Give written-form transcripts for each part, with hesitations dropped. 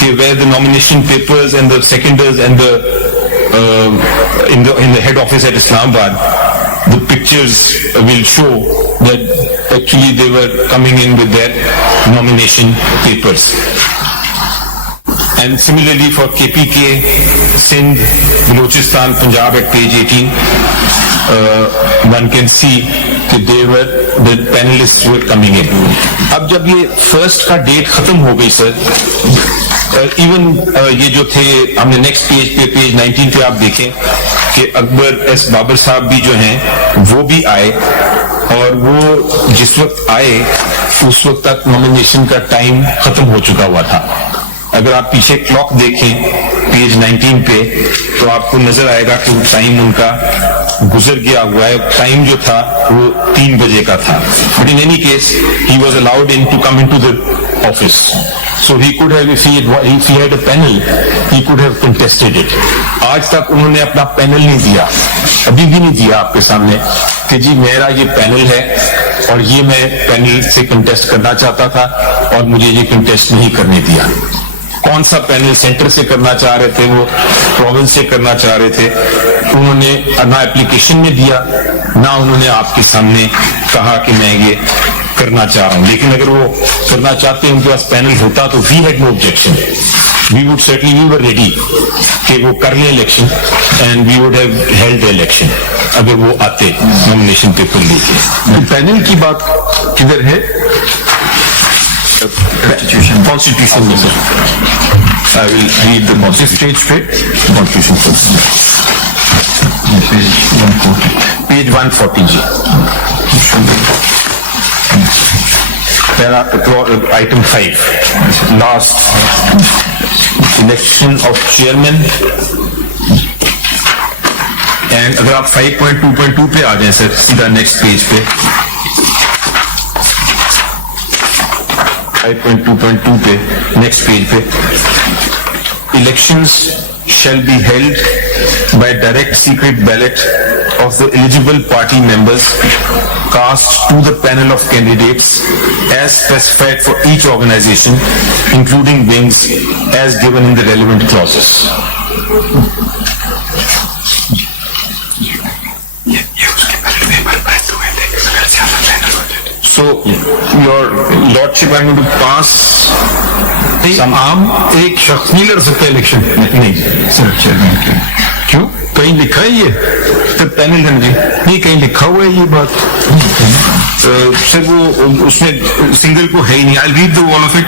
where the nomination papers and the seconders and the in the head office at Islamabad, the pictures will show that actually they were coming in with their nomination papers. And similarly for KPK, Sindh, Balochistan, Punjab at page 18, one can see that the panelists were coming in. अब जब ये first का date खत्म हो गई sir, even ये जो थे, हमने नेक्स्ट पेज पे पेज 19 पे आप देखें कि अकबर एस बाबर साहब भी जो हैं वो भी आए, और वो जिस वक्त आए उस वक्त तक नॉमिनेशन का टाइम खत्म हो चुका हुआ था. अगर आप पीछे क्लॉक देखें पेज 19 पे तो आपको नजर आएगा कि टाइम उनका गुजर गया हुआ है. टाइम जो था वो 3 बजे का था. But in any case he was allowed in to come into the office, so he could have, if he had a panel, he could have contested it. आज तक उन्होंने अपना पैनल नहीं दिया, अभी भी नहीं दिया आपके सामने कि जी मेरा ये पैनल है और ये मैं पैनल से कंटेस्ट करना चाहता था और मुझे ये कंटेस्ट नहीं करने दिया. कौन सा पैनल सेंटर से करना चाह रहे थे, वो प्रोविंस से करना चाह रहे थे, उन्होंने ना एप्लीकेशन में दिया ना उन्होंने आपके सामने कहा कि मैं ये करना चाह रहा हूं. लेकिन अगर वो करना चाहते हैं, उनके पास पैनल होता तो we had no objection, we would certainly, we were ready कि वो कर लें election and we would have held the election अगर वो आते नॉमिनेशन पेपर लेके. पैनल की बात किधर है? कॉन्स्टिट्यूशन में sir. I will read the stage पे कॉन्स्टिट्यूशन फर्स्ट, पेज 140 जी. Item 5, last election of chairman. And अगर आप 5.2.2 पे आ जाए सर, सीधा नेक्स्ट पेज पे 5.2.2 पे नेक्स्ट पेज पे, elections shall be held by direct secret ballot of the eligible party members cast to the panel of candidates as specified for each organization, including wings, as given in the relevant clauses. So, your lordship, I'm going to pass some. आम एक शख्स नहीं लड़ सकता election? नहीं sir, chairman के. क्यों? कहीं लिखा है ये? तो पैनल है जी, नहीं कहीं लिखा हुआ है ये बात सर. वो उसमें सिंगल को है ही नहीं. I'll read the all of it.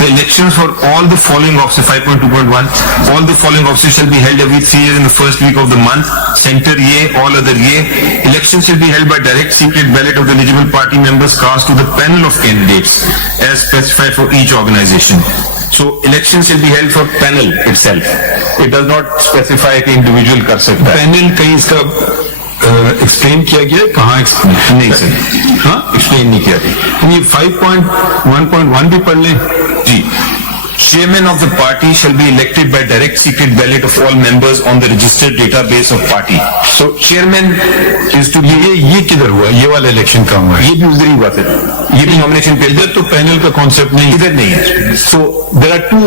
The elections for all the following offices, 5.2.1, all the following offices shall be held every 3 years in the first week of the month. Center ये, all other ये. Elections shall be held by direct secret ballot of the eligible party members cast to the panel of candidates as specified for each organization. So elections shall be held for panel itself. It does not specify कि individual कर सकता है. Panel कहीं इसका explain किया गया है? कहाँ एक्सप्लेन? नहीं सर, हाँ एक्सप्लेन नहीं किया. ये 5.1.1 भी पढ़ लें जी. Chairman of the party shall be elected by direct secret ballot of all members on the registered database of party. So chairman is to be. ये किधर हुआ? ये वाला इलेक्शन कहाँ हुआ? ये भी उधर ही हुआ था. ये भी नॉमिनेशन पे. इधर तो पैनल का कॉन्सेप्ट नहीं, इधर नहीं है. So there are two.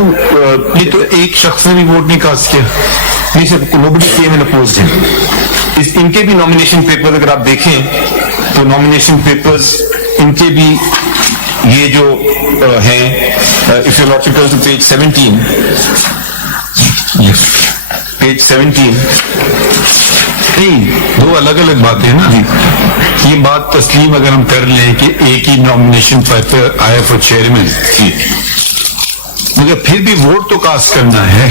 ये तो एक शख्स ने भी वोट नहीं कास्ट किया. नहीं sir, nobody came and opposed him. इनके भी नॉमिनेशन पेपर अगर आप देखें तो नॉमिनेशन पेपर्स इनके भी ये जो हैं, if you lordship to page 17, page 17, नहीं, दो अलग अलग बातें हैं ना. ये बात तस्लीम अगर हम कर लें कि एक ही नॉमिनेशन पेपर आया फॉर चेयरमैन, मगर फिर भी वोट तो कास्ट करना है.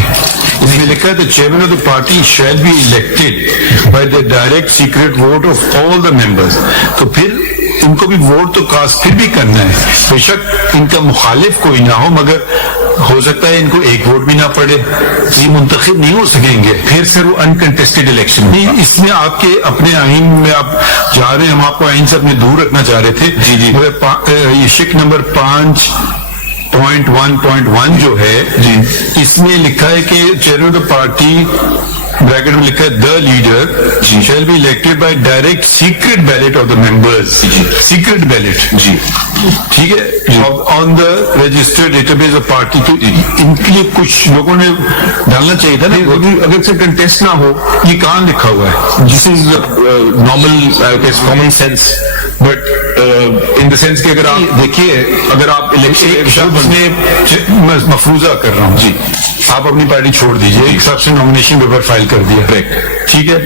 इसमें लिखा है the chairman of the party shell be elected by the direct secret vote of all the members. तो फिर इनको भी वोट तो कास्ट फिर भी करना है. बेशक इनका मुखालिफ कोई ना हो, मगर हो सकता है इनको एक वोट भी ना पड़े, ये मुंतखब नहीं हो सकेंगे. फिर सर वो अनकंटेस्टेड इलेक्शन नहीं. इसमें आपके अपने आइन में आप जा रहे हैं, हम आपको आइन से अपने दूर रखना चाह रहे थे. जी जी. ये शिक नंबर 5.1.1 जो है जी, इसमें लिखा है कि chairman of the party bracket में लिखा है the leader shall be elected by direct secret ballot of the members, secret ballot जी, ठीक है, on the registered database of party. तो इनके लिए कुछ लोगों ने डालना चाहिए था ना, अगर से कंटेस्ट ना हो, ये कहाँ लिखा हुआ है? This is normal common sense, but in the sense कि अगर आप देखिए, अगर आप इलेक्शन में मफरूजा कर रहा हूँ जी, आप अपनी पार्टी छोड़ दीजिए, एक शख्स ने नॉमिनेशन पेपर फाइल कर दिया, ठीक है,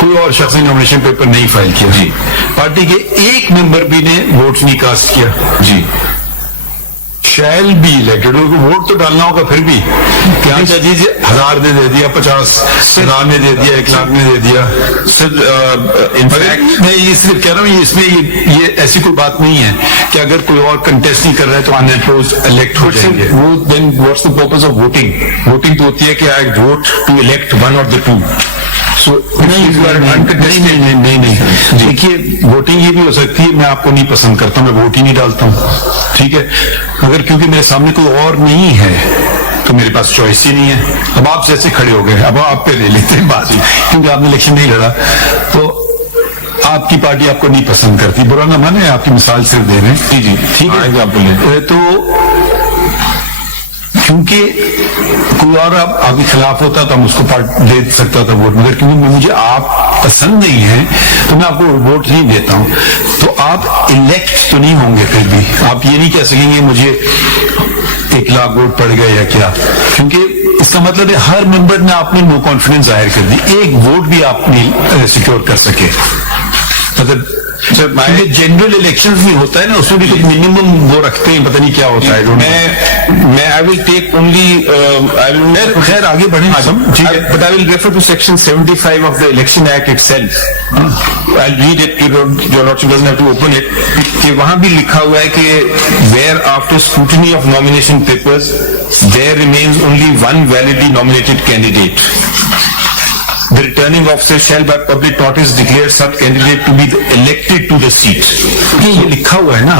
कोई और शख्स ने नॉमिनेशन पेपर नहीं फाइल किया जी, पार्टी के एक मेंबर भी ने वोट नहीं कास्ट किया जी, शैल बी इलेक्टेड, वोट तो डालना होगा फिर भी, क्या चाहिए 1000 ने दे दिया, 50,000 ने दे दिया, 1 लाख ने दे दिया। इनफैक्ट मैं ये सिर्फ कह रहा हूँ, इसमें ये ऐसी कोई बात नहीं है कि अगर कोई और कंटेस्ट नहीं कर रहा है तो अनअपोज्ड इलेक्ट हो जाएंगे। वो then what's the purpose of voting? Voting तो होती है कि I vote to elect one of the two. नहीं, देखिए वोटिंग ये भी हो सकती है, मैं आपको नहीं पसंद करता हूँ, मैं वोट ही नहीं डालता हूँ, ठीक है, अगर क्योंकि मेरे सामने कोई और नहीं है तो मेरे पास चॉइस ही नहीं है। अब आप जैसे खड़े हो गए, अब आप पे ले लेते हैं बात, क्योंकि आपने इलेक्शन नहीं लड़ा तो आपकी पार्टी आपको नहीं पसंद करती, बुरा ना माने, आपकी मिसाल सिर्फ दे रहे हैं जी, ठीक है, आप बोले तो क्योंकि कोई और आपके खिलाफ होता तो हम उसको दे सकता था वोट, मगर क्योंकि मुझे आप पसंद नहीं है तो मैं आपको वोट नहीं देता हूं, तो आप इलेक्ट तो नहीं होंगे, फिर भी आप ये नहीं कह सकेंगे मुझे 1 लाख वोट पड़ गए या क्या, क्योंकि इसका मतलब है हर मेंबर ने अपनी नो कॉन्फिडेंस जाहिर कर दी, एक वोट भी आप नहीं सिक्योर कर सके। मतलब जनरल इलेक्शंस भी होता है ना, उसमें भी तो मिनिमम वो रखते हैं, पता नहीं क्या होता है। मैं आई विल टेक ओनली, खैर आगे बढ़े but I will refer to section 75 of the election act itself, I will read it, your lordship doesn't have to open it, कि वहां भी लिखा हुआ है कि where after scrutiny of nomination papers there remains only one validly nominated candidate, the returning officer shall by public notice declare such candidate to be elected to the seat। ये लिखा हुआ है ना,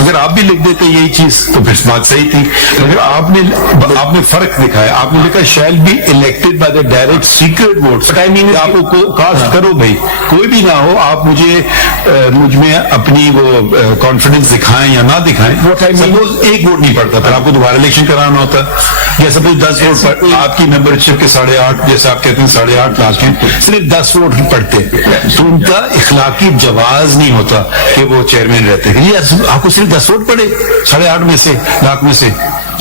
अगर आप भी लिख देते यही चीज तो फिर बात सही थी, अगर आपने फर्क दिखाया, आपने लिखा shall be elected by the direct secret vote, I mean आपको कास्ट करो भाई, कोई भी ना हो, आप मुझ में अपनी वो कॉन्फिडेंस दिखाएं या ना दिखाएं, सपोज एक वोट नहीं पड़ता, फिर आपको दोबारा इलेक्शन कराना होता, या सपोज 10 वोट आपकी मेंबरशिप के 8.5, जैसे आप कहते हैं 8.5 लाख हैं, सिर्फ 10 वोट पड़ते तो उनका इखलाकी जवाज नहीं होता कि वो चेयरमैन रहते हैं, ये आपको सिर्फ 10 वोट पड़े 8.5 में से, लाख में से,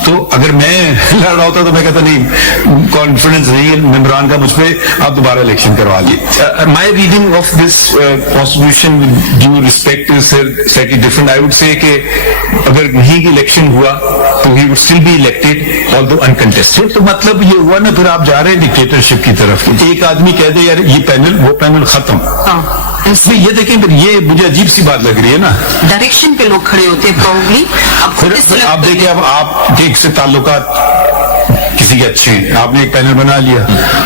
तो अगर मैं लड़ रहा होता तो मैं कहता नहीं, कॉन्फिडेंस नहीं है मेंबरान का मुझ पर, आप दोबारा इलेक्शन करवा लीजिए। My reading of this constitution with due respect is slightly different, I would say कि अगर नहीं इलेक्शन हुआ तो he would still be elected although uncontested, तो मतलब ये हुआ ना, फिर आप जा रहे हैं डिक्टेटरशिप की तरफ, एक आदमी कह दे यार ये पैनल वो पैनल खत्म, इसलिए ये देखें, फिर ये मुझे अजीब सी बात लग रही है ना, डायरेक्शन पे लोग खड़े होते हैं प्रॉब्ली। आप देखिए, अब आप एक से ताल्लुकात किसी के अच्छे हैं, आपने एक पैनल बना लिया,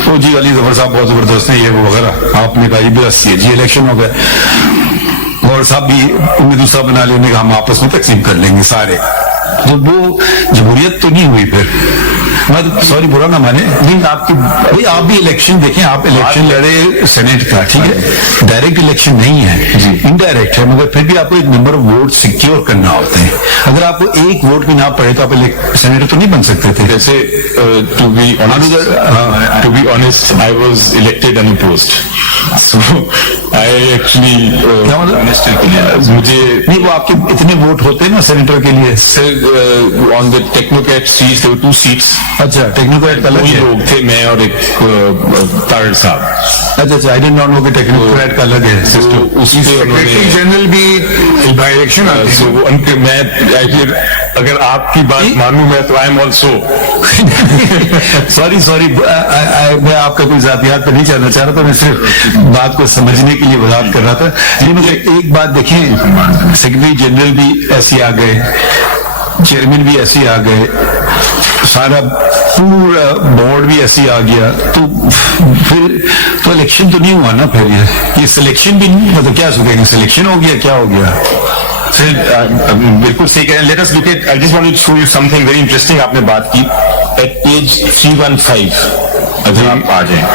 तो जी अली जफर साहब बहुत जबरदस्त है, ये वो वगैरह, आपने कहा ये भी अस्सी है जी, इलेक्शन हो गया, और साहब भी उन्हें दूसरा बना लिया, उन्हें कहा हम आपस में तकसीम कर लेंगे सारे, तो वो जमहूरियत तो नहीं हुई फिर, सॉरी बुरा ना माने, लेकिन भाई आप भी इलेक्शन देखें, आप इलेक्शन लड़े सेनेट का, ठीक है, डायरेक्ट इलेक्शन नहीं है, इनडायरेक्ट है, मगर फिर भी आपको एक नंबर ऑफ वोट सिक्योर करना होते हैं, अगर आपको एक वोट भी ना पड़े तो आप सेनेटर तो नहीं बन सकते थे। जैसे to be honest I was elected unopposed, so I actually मुझे नहीं, वो आपके इतने वोट होते हैं ना सेनेटर के लिए, on the technocrat seats there were 2 seats, अच्छा टेक्नोक्रेट का लोग थे, मैं और एक तारड़ साहब, अच्छा आई डिड नॉट नो कि टेक्नोक्रेट का अलग है सिस्टम, उसी से उन्होंने जनरल भी बाय इलेक्शन आते हैं, वो उनके मैं अगर आपकी बात मानूं मैं तो आई एम ऑल्सो सॉरी मैं आपका कोई जातियात पर नहीं चाहना चाह रहा था, मैं सिर्फ बात को समझने के लिए वजाहत कर रहा था। लेकिन मुझे एक बात देखें, सेक्रेटरी जनरल भी ऐसे आ गए, चेयरमैन भी ऐसे आ गए, सारा पूरा बोर्ड भी ऐसे आ गया, तो फिर तो इलेक्शन तो नहीं हुआ ना, फिर ये सिलेक्शन भी नहीं, मतलब क्या सोचेंगे सिलेक्शन हो गया, क्या हो गया? बिल्कुल सही कह रहे हैं। Let us look at, I just want to show you something very interesting. आपने बात की at page 315 अगर आप आ जाएं।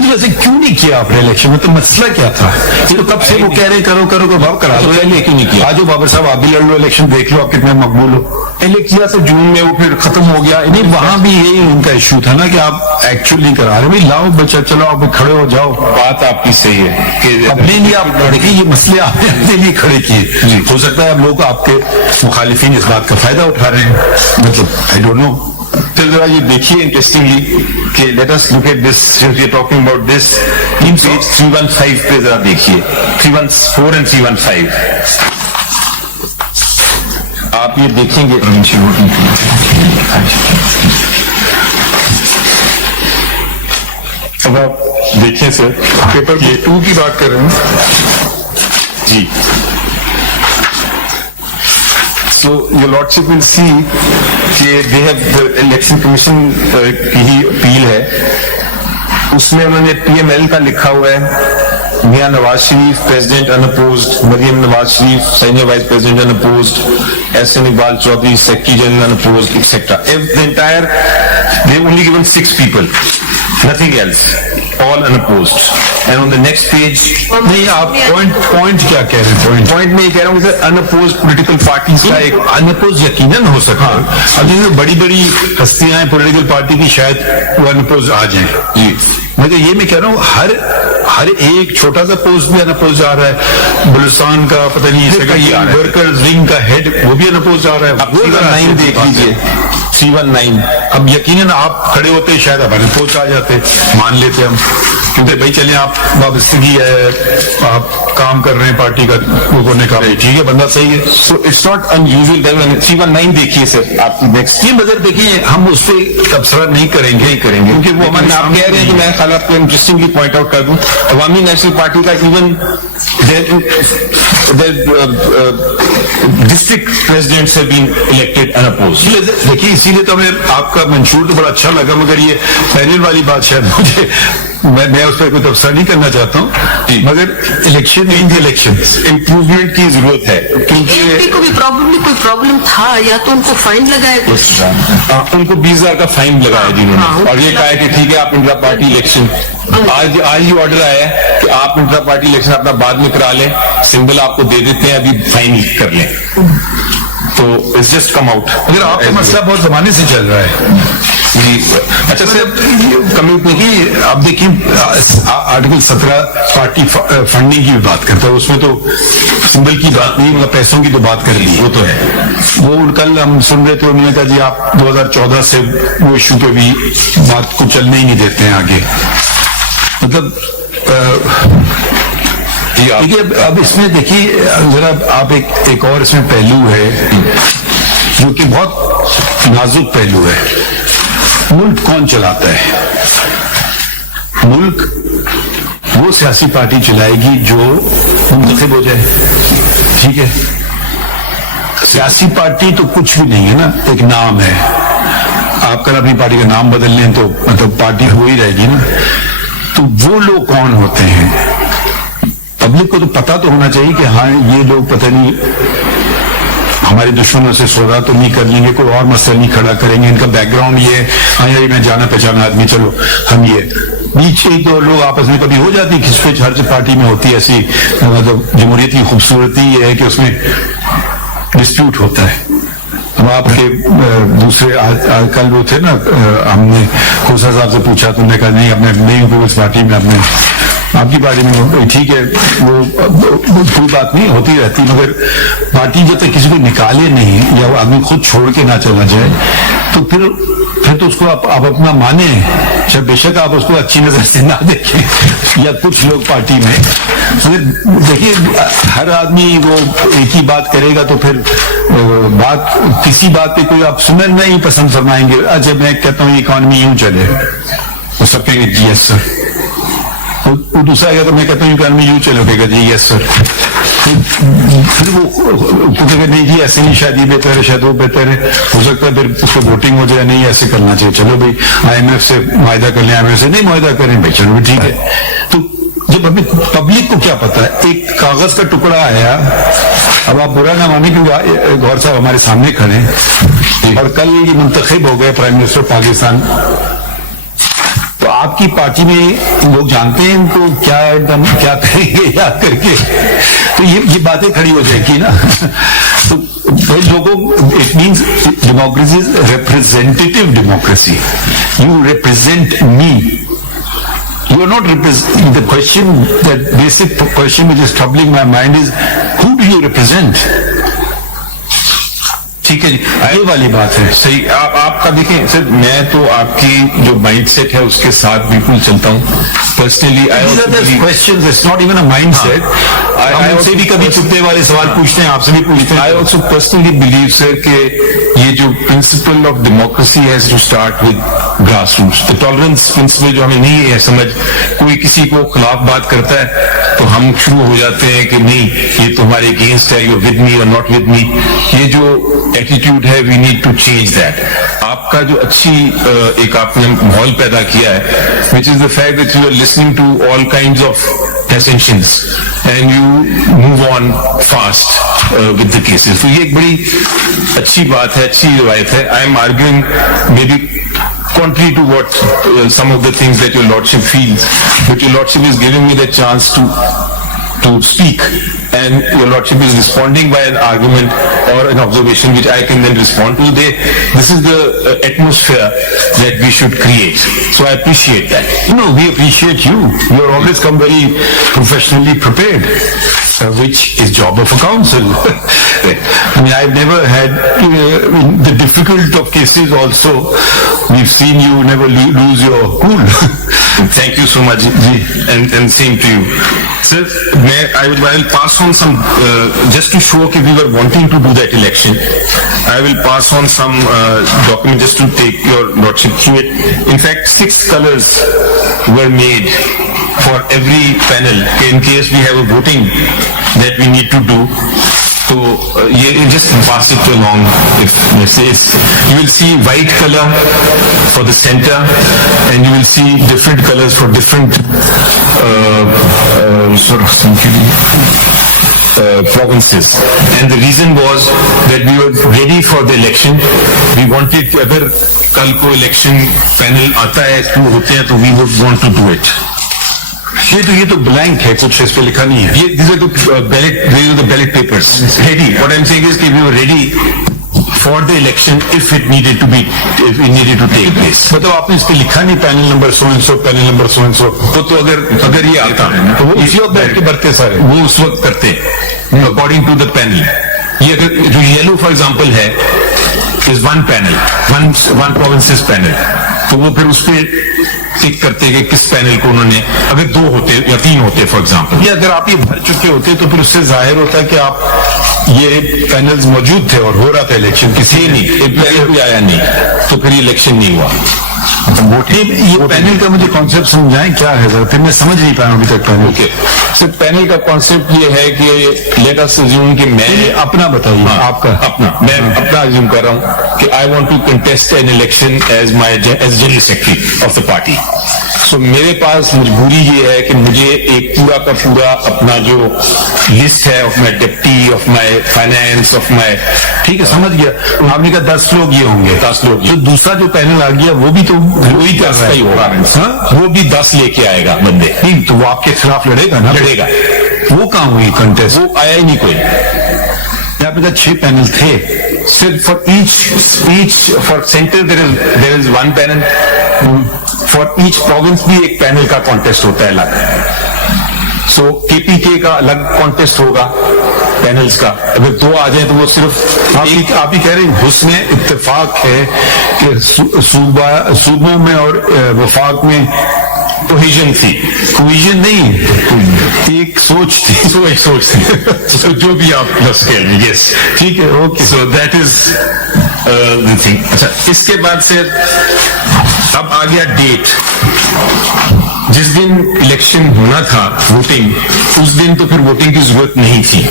वैसे क्यों नहीं किया आपने इलेक्शन में? तो मसला क्या था? ये तो कब से वो कह रहे करो करो भाव करा दो, यानी क्यों नहीं किया? आज बाबर साहब आप भी लड़ लो इलेक्शन, देख लो आप कितने मकबूल हो। इलेक्ट किया तो जून में वो फिर खत्म हो गया। नहीं, वहां भी यही उनका इशू था ना कि आप एक्चुअली नहीं करा रहे। भाई लाओ बच्चा, चलो आप खड़े हो जाओ। बात आपकी सही है कि अपने लिए आप देखिए, ये मसले आपने अपने लिए खड़े किए। हो सकता है अब लोग आपके मुखालिफिन इस बात का फायदा उठा रहे हैं, मतलब आई डोंट नो। तो जरा ये देखिए इंटरेस्टिंगली कि let us look at this, since we are talking about this, in page 315 पे जरा देखिए, 314 एंड 315 आप ये देखेंगे। अब आप देखें सर, पेपर 2 की बात कर रहे हैं जी। So your lordship will see कि they have the election commission की ही अपील है, उसमें उन्होंने PML का लिखा हुआ है, मियां Nawaz Sharif president unopposed, Maryam Nawaz Sharif senior vice president unopposed, Ahsan Iqbal Chaudhry secretary general unopposed, etcetera. The entire, they've only given 6 people, nothing else, all unopposed. And on the next page, नहीं, आप पॉइंट क्या कह रहे हैं? पॉइंट में ये कह रहा हूँ कि अनअपोज्ड पॉलिटिकल पार्टीज का एक अनअपोज यकीनन हो सकता है। अब जिसमें बड़ी बड़ी हस्तियां हैं पॉलिटिकल पार्टी की, शायद वो अनअपोज आ जाए जी। मगर ये मैं कह रहा हूँ हर एक छोटा सा पोस्ट भी अनअपोज आ रहा है। बलुस्तान का पता नहीं वर्कर्स विंग का हेड, वो भी अनअपोज आ रहा है। अब 319 देख लीजिए, 319। अब यकीनन आप खड़े होते शायद अब अनअपोज आ जाते, मान लेते हम, क्योंकि भाई चलिए आप वाबस्तगी है, आप काम कर रहे हैं पार्टी का, लोगों ने कहा ठीक है बंदा सही है। So it's not unusual. 319 देखिए सर, आप नेक्स्ट ये मगर देखिए हम उस पर तबसरा नहीं करेंगे क्योंकि वो हमारे आप कह रहे हैं कि मैं खाली आपको इंटरेस्टिंगली पॉइंट आउट कर दूं, अवामी नेशनल पार्टी का even district presidents have been elected unopposed. देखिए इसीलिए तो हमें आपका मंशूर तो बड़ा अच्छा लगा, मगर ये पैनल वाली बात शायद मुझे मैं उस पर कोई तबसरा नहीं करना चाहता हूँ, मगर election in the election improvement की जरूरत है, क्योंकि को भी प्रॉब्लम प्रॉब्लम था, या तो उनको फाइन लगाया कुछ, उनको 20,000 का फाइन लगाया जिन्होंने, और ये कहा कि ठीक है आप इंट्रा पार्टी इलेक्शन, आज ही ऑर्डर आया है कि आप इंट्रा पार्टी इलेक्शन अपना बाद में करा लें, सिंबल आपको दे देते हैं, अभी फाइन कर लें, तो इट्स जस्ट कम आउट। अगर आपका मसला बहुत जमाने से चल रहा है जी। अच्छा सर, कमिट नहीं, अब देखिए आर्टिकल 17 पार्टी फंडिंग की भी बात करता है, उसमें तो सिंबल की बात नहीं, मतलब पैसों की तो बात कर ली, वो तो है। वो कल हम सुन रहे थे, उन्होंने कहा जी आप 2014 से वो इशू पे भी बात को चलने ही नहीं देते हैं आगे, मतलब देखिए अब इसमें देखिए जरा आप एक और इसमें पहलू है जो कि बहुत नाजुक पहलू है। मुल्क कौन चलाता है? मुल्क वो सियासी पार्टी चलाएगी जो मुंतखब हो जाए, ठीक है। सियासी पार्टी तो कुछ भी नहीं है ना, एक नाम है। आप कल अपनी पार्टी का नाम बदल लें तो मतलब पार्टी हो ही रहेगी ना। तो वो लोग कौन होते हैं? पब्लिक को तो पता तो होना चाहिए कि हाँ ये लोग पता नहीं हमारे दुश्मनों से सौदा तो नहीं कर लेंगे, कोई और मसला नहीं खड़ा करेंगे, इनका बैकग्राउंड ये है, हाँ यार मैं जाना पहचाना आदमी, चलो हम ये बीच एक दो लोग आपस में कभी हो जाती खिसपिच, हर पार्टी में होती है ऐसी। मतलब जमहूरियत की खूबसूरती ये है कि उसमें डिस्प्यूट होता है। अब आपके दूसरे कल वो थे ना, हमने खोसा साहब से पूछा तो उन्होंने कहा नहीं अपने नहीं हूँ उस पार्टी में, अपने आपकी पार्टी में, ठीक है वो कोई बात नहीं होती रहती, मगर पार्टी जब तक किसी को निकाले नहीं या वो आदमी खुद छोड़ के ना चला जाए तो फिर तो उसको आप अपना माने, जब बेशक आप उसको अच्छी नजर से ना देखें या कुछ लोग पार्टी में। देखिए हर आदमी वो एक ही बात करेगा तो फिर बात किसी बात पे कोई आप सुनना नहीं पसंद फरमाएंगे। अच्छा मैं कहता हूँ इकॉनमी यूं चले, वो सब कहेंगे जी यस सर, वो दूसरा है तो मैं कहता हूँ इकॉनमी यूं चलेगा जी यस सर, फिर वो कहेगा नहीं जी ऐसे नहीं, शायद ये बेहतर है, शायद वो बेहतर है, हो सकता है फिर उसको वोटिंग हो जाए, नहीं ऐसे करना चाहिए, चलो भाई IMF से मुआहिदा कर लें, IMF से नहीं मुआहिदा करें भाई चलो ठीक है। तो जब अभी पब्लिक को क्या पता है, एक कागज का टुकड़ा आया, अब आप बुरा ना माने क्योंकि गौर साहब हमारे सामने खड़े हैं, और कल ये मुंतखब हो गए प्राइम मिनिस्टर पाकिस्तान, तो आपकी पार्टी में लोग जानते हैं इनको क्या एकदम क्या करेंगे याद करके, तो ये बातें खड़ी हो जाएगी ना। तो भाई लोगों, it means democracy is representative democracy, you represent me, you are not representing. The question, that basic question which is troubling my mind is, who do you represent? ठीक है जी, ये वाली बात है। सही, आपका देखें सर, मैं तो आपकी जो माइंडसेट है उसके साथ बिल्कुल चलता हूँ। Personally question, it's not even a mindset. हमसे भी कभी चुपने वाले सवाल पूछते हैं, आपसे भी पूछते हैं। I also personally believe sir कि ये जो principle of democracy has to start with grass roots. The tolerance principle जो हमें नहीं है समझ, कोई किसी को खिलाफ बात करता है तो हम शुरू हो जाते हैं कि नहीं ये तो हमारे अगेंस्ट है, यू विद मी और नॉट विद मी। ये जो एटीट्यूड है, we need to change that. आपका जो अच्छी एक आपने माहौल पैदा किया है, which is the fact that you are listening to all kinds of dissensions and you move on fast with the cases. तो ये एक बड़ी अच्छी बात है, अच्छी रिवायत है। I am arguing maybe contrary to what some of the things that your lordship feels, but your lordship is giving me the chance to speak, and your lordship is responding by an argument or an observation which I can then respond to. This is the atmosphere that we should create. So I appreciate that. No, we appreciate you. You are always come very professionally prepared, which is job of a counsel. I mean, I've never had the difficult of cases also. We've seen you never lose your cool. Thank you so much, and same to you. Sir, I will pass on some, just to show that we were wanting to do that election, I will pass on some document just to take your lordship through it. In fact, 6 colors were made for every panel in case we have a voting that we need to do. So you just pass it along. If you will see white color for the center, and you will see different colors for different provinces. And the reason was that we were ready for the election. We wanted, अगर कल को election panel आता है, शुरू होते हैं, तो we would want to do it. ये तो ब्लैंक है, कुछ इस पे लिखा नहीं है। ये these are the ballot papers. Ready. What I'm saying is that we were ready for the election if it needed to take place. मतलब आपने इस पे लिखा नहीं panel number so and so, panel number so and so. तो अगर ये आता है तो वो उसी वक्त बैठ के भरते सारे, वो उस वक्त करते अकॉर्डिंग टू द पैनल। ये अगर जो येलो फॉर एग्जाम्पल है is one panel, one provinces panel, तो वो फिर उस पर टिक करते कि किस पैनल को उन्होंने, अगर 2 होते या 3 होते फॉर एग्जाम्पल, या अगर आप ये भर चुके होते तो फिर उससे जाहिर होता है कि आप ये पैनल्स मौजूद थे और हो रहा था इलेक्शन, किसी नहीं आया नहीं, तो फिर इलेक्शन नहीं हुआ। ये पैनल का मुझे कॉन्सेप्ट समझाएं क्या है जरा, मैं समझ नहीं पाया अभी तक पैनल के। सिर्फ पैनल का कॉन्सेप्ट ये है कि लेट अस अज्यूम कि मैं अपना बताइए, आपका मैं अपना अज्यूम कर रहा हूँ कि I want to contest an election as general secretary of the party. So मेरे पास मजबूरी ये है कि मुझे एक पूरा का पूरा अपना जो लिस्ट है of my deputy, of my finance, of my, ठीक है समझ गया, आपने कहा 10 लोग ये होंगे, 10 लोग, जो दूसरा जो पैनल आ गया वो भी तो वही 10 का ही होगा, वो भी 10 लेके आएगा बंदे, नहीं तो वो आपके खिलाफ लड़ेगा ना, लड़ेगा। वो कहाँ हुई कंटेस्ट, वो आया ही नहीं कोई। यहाँ पे 6 पैनल थे, सिर्फ for centre there is 1 panel, for each province भी एक पैनल का कॉन्टेस्ट होता है अलग। सो केपीके का अलग कॉन्टेस्ट होगा पैनल्स का, अगर 2 आ जाए तो वो सिर्फ आप ही कह रहे हैं हुस्न इत्तेफाक है कि सूबों में और वफाक में कोहिजन थी, कोहिजन नहीं, एक सोच थी, एक सोच थी। so, जो भी आप बस कह रहे हैं, यस ठीक है, okay, so that is the thing. अच्छा, इसके बाद से अब आ गया डेट, जिस दिन इलेक्शन होना था वोटिंग, उस दिन तो फिर वोटिंग की जरूरत नहीं थी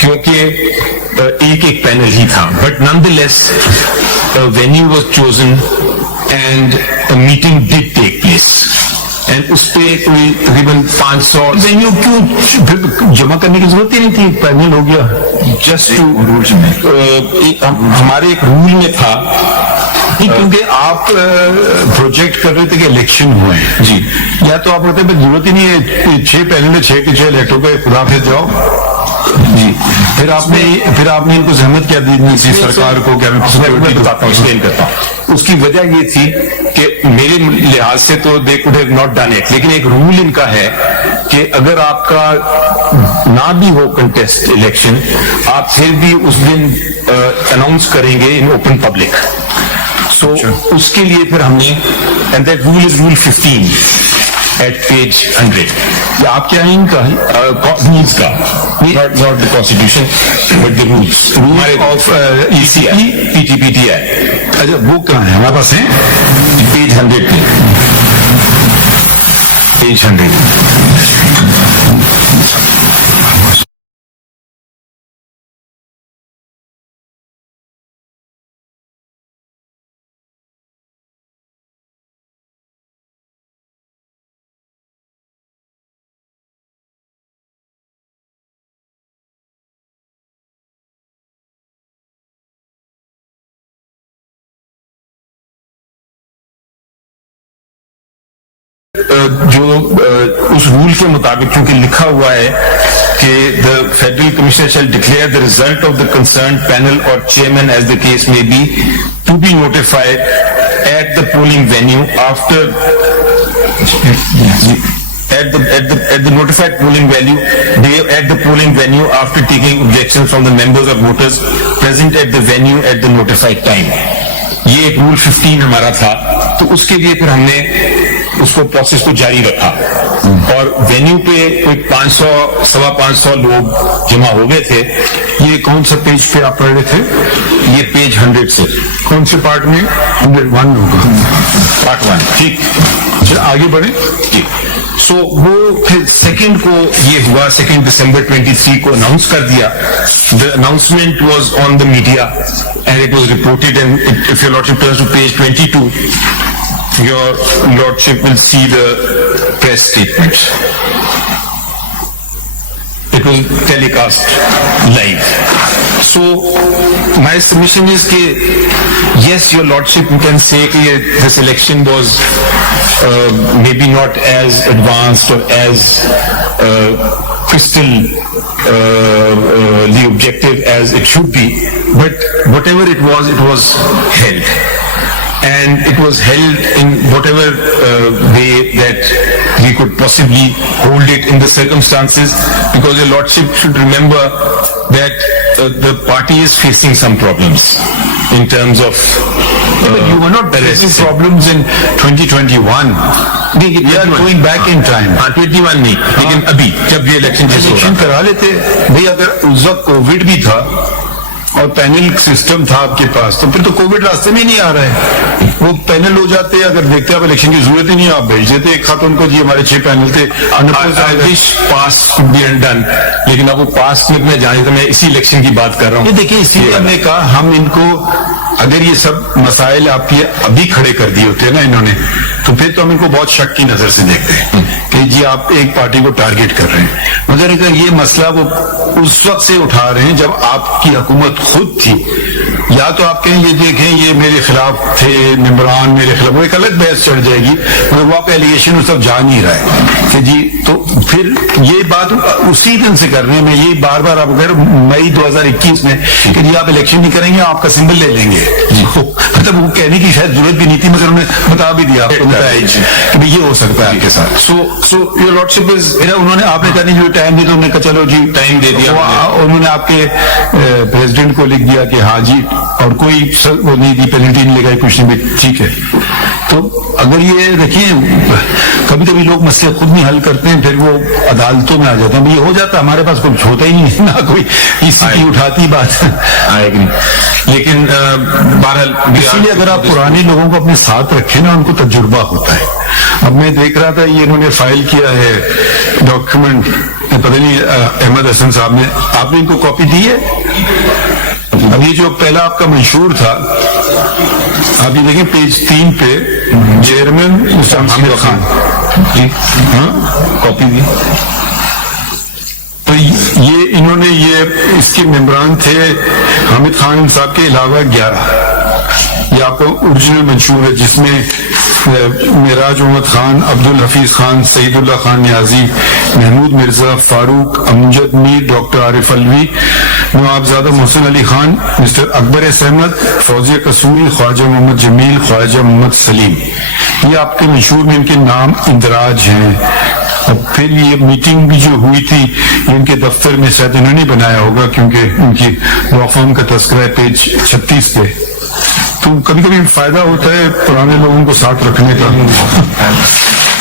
क्योंकि एक पैनल ही था, but nonetheless venue was chosen and a meeting did take place. And उस पे कोई तकरीबन 500 वेन्यू क्यों जमा करने की जरूरत ही नहीं थी, पैनल हो गया जस्ट टू रूल्स में हमारे एक रूल में था क्योंकि आप प्रोजेक्ट कर रहे थे कि इलेक्शन हुए हैं जी, या तो आप कहते हैं जरूरत ही नहीं है 6 पैनल 6 के 6 इलेक्टों पे खुदा फिर जाओ जी। फिर आपने इनको सहमत क्या दी थी सरकार को, क्या मैं बताता हूँ, एक्सप्लेन करता हूँ। उसकी वजह ये थी कि मेरे लिहाज से तो they could have not done it, लेकिन एक रूल इनका है कि अगर आपका ना भी हो कंटेस्ट इलेक्शन, आप फिर भी उस दिन अनाउंस करेंगे इन ओपन पब्लिक। सो उसके लिए फिर हमने, and that rule is rule 15 at page 100. या आपके आइन का rules का, not the constitution but the rules of ECI, PTPTI. अच्छा वो कहाँ है, हमारे पास है पेज 100 पे, पेज 100। जो उस रूल के मुताबिक क्योंकि लिखा हुआ है कि the federal commissioner shall declare the result of the concern panel और chairman as the case may be to be notified at the polling venue after at the notified polling venue after taking objections from the members or voters present at the venue at the notified time. ये एक rule 15 हमारा था, तो उसके लिए फिर हमने उसको प्रोसेस को जारी रखा और वेन्यू पे कोई 500-550 लोग जमा हो गए थे। ये कौन सा पेज पे आप पढ़ रहे थे? ये पेज 100 से। कौन से पार्ट में? 101 होगा, पार्ट 1। ठीक, चलो आगे बढ़े। ठीक, सो वो फिर सेकंड को ये हुआ, 2 दिसंबर 23 को अनाउंस कर दिया। The announcement was on the media and it was reported, and if your lordship turns to page 22, your lordship will see the press statement. It was telecast live. So my submission is that yes, your lordship, you can say that this election was maybe not as advanced or as crystal the objective as it should be, but whatever it was held. And it was held in whatever way that we could possibly hold it in the circumstances, because your lordship should remember that the party is facing some problems in terms of but you were not facing problems in 2021. We are going back in time. 21 नहीं, लेकिन अभी जब ये election करा लेते भाई, अगर उस वक्त कोविड भी था और पैनल सिस्टम था आपके पास, तो फिर तो कोविड रास्ते में नहीं आ रहा है। वो पैनल हो जाते, अगर देखते आप इलेक्शन की जरूरत ही नहीं, आप भेज देते एक खत उनको, जी हमारे 6 पैनल थे, पास कुड बी डन, लेकिन अब वो पास में मैं जाने तो मैं इसी इलेक्शन की बात कर रहा हूँ। देखिए इसीलिए हमने कहा हम इनको, अगर ये सब मसाइल आपके अभी खड़े कर दिए होते ना इन्होंने, तो फिर तो हम इनको बहुत शक की नजर से देखते हैं कि जी आप एक पार्टी को टारगेट कर रहे हैं। मगर अगर ये मसला वो उस वक्त से उठा रहे हैं जब आपकी हुकूमत खुद थी, या तो आप कहें ये देखें ये मेरे खिलाफ थे, मेंबरान मेरे खिलाफ, वो एक अलग बहस चढ़ जाएगी, मगर वो आप एलिगेशन वो सब जा नहीं रहा है कि जी, तो फिर ये बात उसी दिन से कर रहे हैं। मैं ये बार बार आप अगर मई 2021 में कि जी आप इलेक्शन नहीं करेंगे, आपका सिंबल ले लेंगे, मतलब वो कहने की शायद जरूरत भी नहीं थी, मगर उन्होंने बता भी दिया आपको कि भाई ये हो सकता है आपके साथ। सो योर लॉर्डशिप इज, उन्होंने आपने कहा नहीं जो टाइम दिया, तो उन्होंने कहा चलो जी टाइम दे दिया, उन्होंने आपके प्रेसिडेंट को लिख दिया कि हाँ जी, और कोई वो नहीं दी, पेनल्टी नहीं लगाई, कुछ नहीं, ठीक है। तो अगर ये देखिए कभी कभी लोग मसले खुद नहीं हल करते हैं, फिर वो अदालतों में आ जाते हैं, ये हो जाता है, हमारे पास कुछ होता ही नहीं ना, कोई इसकी उठाती बात आएगी। लेकिन बहरहाल इसीलिए अगर आप पुराने लोगों को अपने साथ रखें ना, उनको तजुर्बा होता है। अब मैं देख रहा था ये इन्होंने फाइल किया है डॉक्यूमेंट, पता नहीं अहमद हसन साहब ने, आपने इनको कॉपी दी है? अब ये जो पहला आपका मंशूर था, आप ये देखें पेज 3 पे, चेयरमैन हामिद खान, جی ہاں کاپی بھی. تو یہ انہوں نے یہ اس کے ممبران تھے حامد خان صاحب کے علاوہ 11. یہ آپ کو اوریجنل منشور ہے جس میں معراج احمد خان, عبد الحفیظ خان, سعید اللہ خان نیازی, محمود مرزا, فاروق, امجد میر, ڈاکٹر عارف الوی, نوابزادہ محسن علی خان, مسٹر اکبر ایس احمد, فوزیہ قصوری, خواجہ محمد جمیل, خواجہ محمد سلیم. یہ آپ کے منشور میں ان کے نام اندراج ہیں. اب پھر یہ میٹنگ بھی جو ہوئی تھی ان کے دفتر میں شاید انہوں نے بنایا ہوگا کیونکہ ان کی لا فرم کا تذکرہ ہے پیج 36 پہ. تو کبھی کبھی فائدہ ہوتا ہے پرانے لوگوں کو ساتھ رکھنے کا.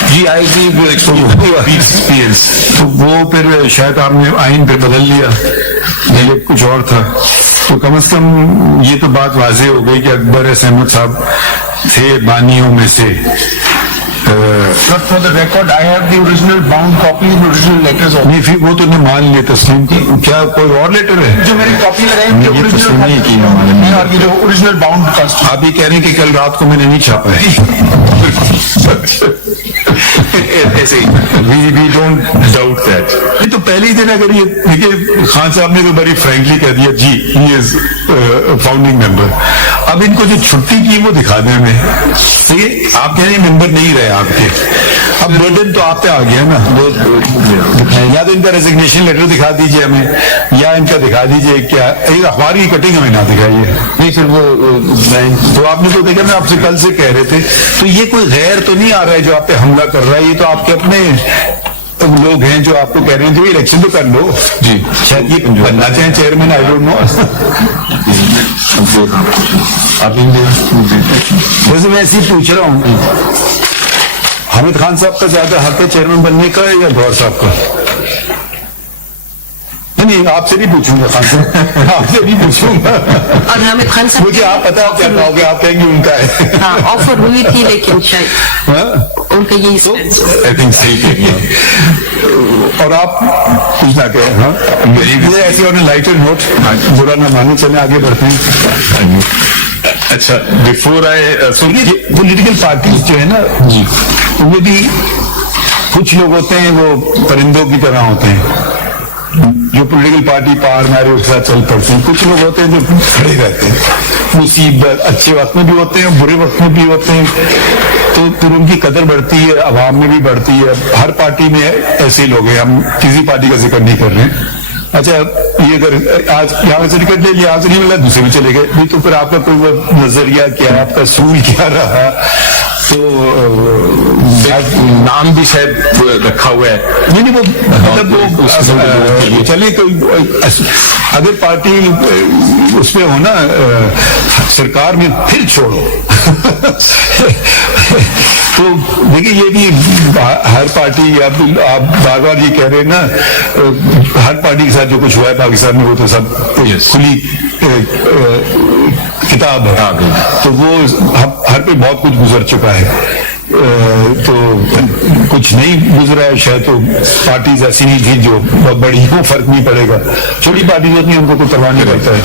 جی آئی ایکسپیرئنس. تو وہ پھر شاید آپ نے آئین پہ بدل لیا, یہ کچھ اور تھا. تو کم از کم یہ تو بات واضح ہو گئی کہ اکبر ایس احمد صاحب تھے بانیوں میں سے. But for the record, I have the original bound copy and original letters of. نہیں پھر وہ تو نے مان لیا تسلیم کی. کیا کوئی اور لیٹر ہے جو میری کاپی لگائی یہ تسلیم نہیں کی ہمارے میں. اور یہ جو اوریجنل باؤنڈ کاسٹ. آپ یہ کہہ رہے ہیں کہ کل رات کو میں نے نہیں چھاپا ہے. ایسے وی ڈونٹ ڈاؤٹ دیٹ. نہیں تو پہلے ہی دن اگر یہ دیکھیے خان صاحب نے تو بڑی فرینکلی کہہ دیا جی ہی از فاؤنڈنگ ممبر. اب ان کو جو چھٹی کی وہ دکھا دیں ہمیں. آپ کہہ رہے ہیں ممبر نہیں رہے آپ کے. اب برڈن تو آپ پہ آ گیا نا. یا تو ان کا ریزگنیشن لیٹر دکھا دیجیے ہمیں یا ان کا دکھا دیجیے. کیا اخبار کی کٹنگ ہمیں نہ دکھائیے. نہیں پھر وہ تو آپ نے تو دیکھا میں آپ سے کل سے کہہ رہے تھے. تو یہ کوئی غیر تو نہیں آ رہا ہے جو آپ پہ حملہ کر رہا ہے. یہ تو آپ کے اپنے لوگ ہیں جو آپ کو کہہ رہے ہیں جو الیکشن تو کر لو. جی شاید یہ بننا چاہیں چیئرمین. I don't know. ویسے میں ایسے ہی پوچھ رہا ہوں حامد خان صاحب کا زیادہ حق ہے چیئرمین بننے کا یا گور صاحب کا؟ نہیں آپ سے نہیں پوچھوں گا خان صاحب, آپ سے نہیں پوچھوں گا. اور حامد خان صاحب مجھے آپ پتا آپ کیا کہو گے. آپ کہیں گے ان کا ہے. ہاں آفر ہوئی تھی لیکن شاید ان کا یہی اسٹینس ہو. آئی تھنک صحیح کہہ گیا. اور آپ کچھ نہ کہیں. ہاں یہ ایسے اور لائٹر نوٹ برا نہ مانے. چلیں آگے بڑھتے ہیں. اچھا بفور پولیٹیکل پارٹیز جو ہے نا جی ان میں بھی کچھ لوگ ہوتے ہیں وہ پرندوں کی طرح ہوتے ہیں جو پولیٹیکل پارٹی پار مارے اس کے ساتھ چل پڑتے ہیں. کچھ لوگ ہوتے ہیں جو کھڑے رہتے ہیں مصیبت اچھے وقت میں بھی ہوتے ہیں برے وقت میں بھی ہوتے ہیں. تو پھر ان کی قدر بڑھتی ہے, عوام میں بھی بڑھتی ہے. ہر پارٹی میں ایسے ہی لوگ ہیں. ہم کسی پارٹی کا ذکر نہیں کر رہے ہیں. اچھا یہ اگر آج یہاں سے نکل لے یہاں سے نہیں ملا دوسرے میں چلے گئے نہیں تو پھر آپ کا کوئی نظریہ کیا آپ کا اصول کیا رہا. تو نام بھی شاید رکھا ہوا ہے. نہیں وہ مطلب وہ چلے کوئی اگر پارٹی اس میں ہونا سرکار میں پھر چھوڑو. تو دیکھیے یہ بھی ہر پارٹی آپ بار بار یہ کہہ رہے ہیں نا ہر پارٹی کے ساتھ جو کچھ ہوا ہے پاکستان میں وہ تو سب کھلی کتاب ہے. تو وہ ہر پہ بہت کچھ گزر چکا ہے. تو کچھ نہیں گزرا ہے شاید. تو پارٹیز ایسی نہیں تھی جو بہت بڑی ہوں فرق نہیں پڑے گا. چھوٹی پارٹیز ہوتی ہیں ان کو کوئی پرواہ نہیں پڑتا ہے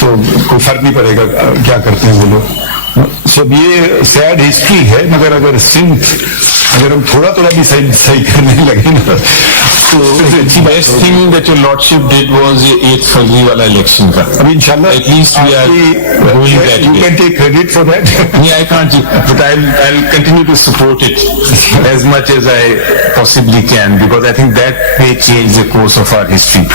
تو کوئی فرق نہیں پڑے گا کیا کرتے ہیں وہ لوگ. سب یہ سیڈ ہسٹری ہے. مگر اگر اگر ہم تھوڑا بھی صحیح کرنے لگے نا تو best thing that your lordship did was یہ 8 فروری والا الیکشن کا. ابھی انشاءاللہ at least we are going that you can take credit for that. I can't, but I'll continue to support it as much as I possibly can because I think that may change the course of our history.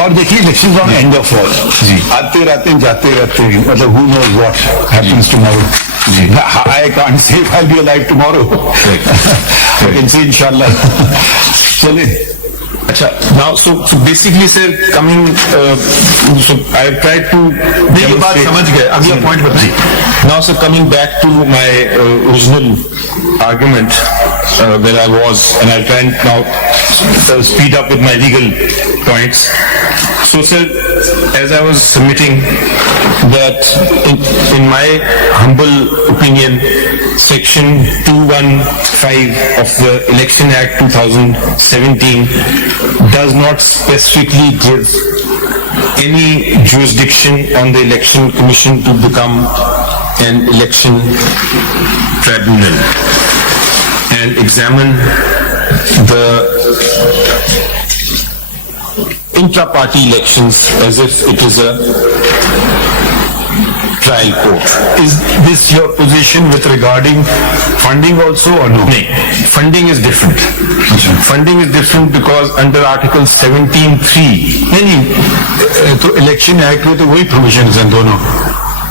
اور دیکھیے election on and off all. جی آتے رہتے ہیں جاتے رہتے ہیں. مطلب who knows what happens tomorrow. G I can't say if I'll be alive tomorrow. I can say inshallah. چلیں. Acha, now so basically sir coming so I have tried to یہ بات سمجھ گئے. اب یہ پوائنٹ بتائیں. Now sir coming back to my original argument where I was and I'll try and now speed up with my legal points. So sir, as I was submitting that in my humble opinion section 215 of the Election Act 2017 does not specifically give any jurisdiction on the Election Commission to become an election tribunal. and examine the intra-party elections as if it is a trial court. Is this your position with regarding funding also or no? No, funding is different. Funding is different because under Article 17(3), नहीं, तो election act में तो वही provision हैं दोनों.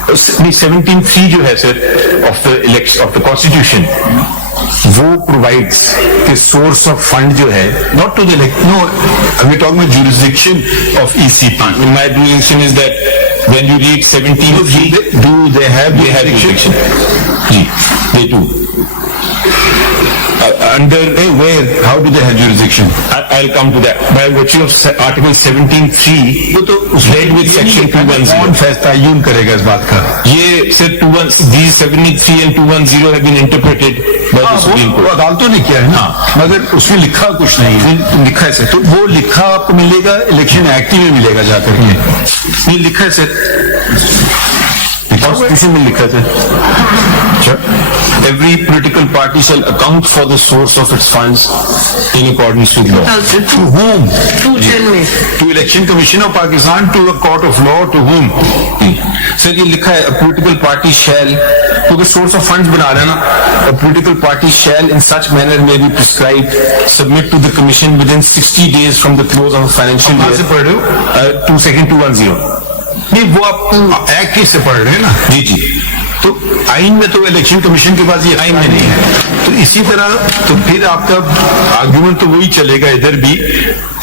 17(3) जो है sir of the Constitution, वो provides कि source of fund जो है, Not to the no, we're talking about jurisdiction of EC fund. my jurisdiction is that when you read 17(3), Do they have jurisdiction? Ji, they do. Under where? How do they have jurisdiction? I'll come to that. By virtue of Article 17(3), वो तो read with Section 210. कौन फैसला यूं करेगा इस बात का? ये sir 210, these 73 and 210 have been interpreted by the Supreme वो Court. अदालतों ने किया है ना, मगर उसमें लिखा कुछ नहीं है. लिखा है सर, तो वो लिखा आपको मिलेगा इलेक्शन एक्ट में मिलेगा जाकर के. ये लिखा है सर, कॉन्स्टिट्यूशन में लिखा है. Every political party shall account for the source of its funds in accordance with law. To whom? 2010 में To Election Commission of Pakistan, to a court of law, to whom? Sir ये लिखा है, a political party shall, क्योंकि source of funds बना रहा है ना, a political party shall in such manner may be prescribed submit to the commission within 60 days from the close of a financial कहाँ year. से पढ़ रहे हो? To Section 210. नहीं, वो आप एक्ट की से पढ़ रहे हैं ना. जी जी. तो आइन में तो इलेक्शन कमीशन के पास ये आइन में नहीं है. तो इसी तरह तो फिर आपका आर्गुमेंट तो वही चलेगा इधर भी.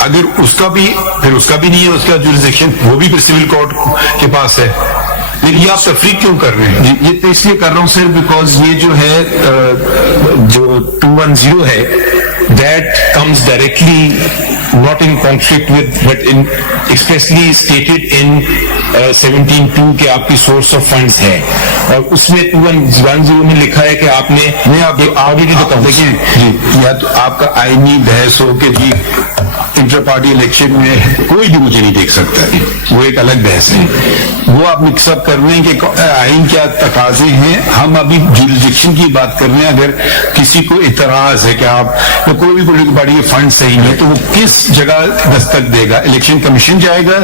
अगर उसका भी फिर उसका भी नहीं है, उसका जुरिसडिक्शन वो भी फिर सिविल कोर्ट के पास है. लेकिन ये आप तफरीक क्यों कर रहे हैं? ये तो इसलिए कर रहा हूँ सर बिकॉज ये जो है जो 210 है that comes directly not in conflict with but in expressly stated in 17(2) कि आपकी source of funds है, और उसमें 210 में लिखा है कि आपने नहीं, आप देखिए, या तो आपका आईनी बहस हो कि जी इंटर पार्टी इलेक्शन में कोई भी मुझे नहीं देख सकता है, वो एक अलग बहस है. वो आप मिक्सअप कर रहे हैं कि आइन क्या तकाजे हैं. हम अभी जुरिसडिक्शन की बात कर रहे हैं. अगर किसी को इतराज है कि आप तो कोई भी पॉलिटिकल पार्टी के फंड सही है, तो वो किस जगह दस्तक देगा? इलेक्शन कमीशन जाएगा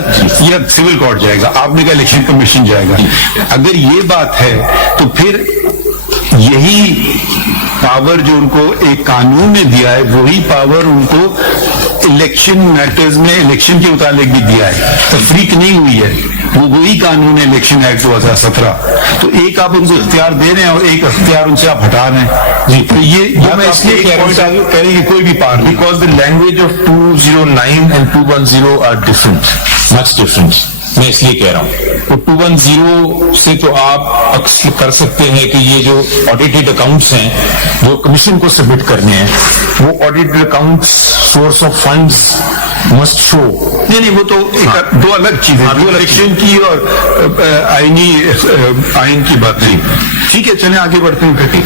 या सिविल कोर्ट जाएगा? आपने कहा इलेक्शन कमीशन जाएगा. अगर ये बात है तो फिर यही पावर जो उनको एक कानून ने दिया है, वही पावर उनको इलेक्शन मैटर्स में इलेक्शन के मुतालिक भी दिया है. तफरीक नहीं हुई है, वो वही कानून है इलेक्शन एक्ट 2017. तो एक आप उनको इख्तियार दे रहे हैं और एक इख्तियार उनसे आप हटा रहे हैं. जी, तो ये मैं इसलिए कह रही कि कोई भी party, because the language of 209 and 210 are different, much different. मैं इसलिए कह रहा हूँ तो 210 से तो आप अक्सर कर सकते हैं कि ये जो ऑडिटेड अकाउंट्स हैं जो कमीशन को सबमिट करने हैं, वो audited accounts source of funds must show. नहीं, वो तो एक दो अलग चीजें, दो इलेक्शन की और आइन की बात नहीं. ठीक है, चले आगे बढ़ते हैं फिर.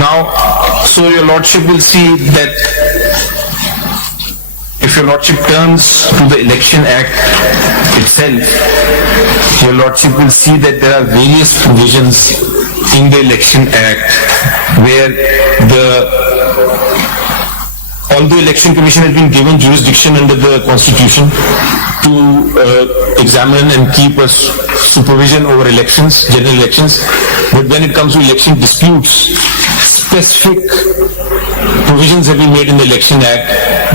Now so your lordship will see that if your lordship turns to the election act itself, your lordship will see that there are various provisions in the election act where although election commission has been given jurisdiction under the constitution to examine and keep a supervision over elections, general elections, but when it comes to election disputes, specific provisions have been made in the election act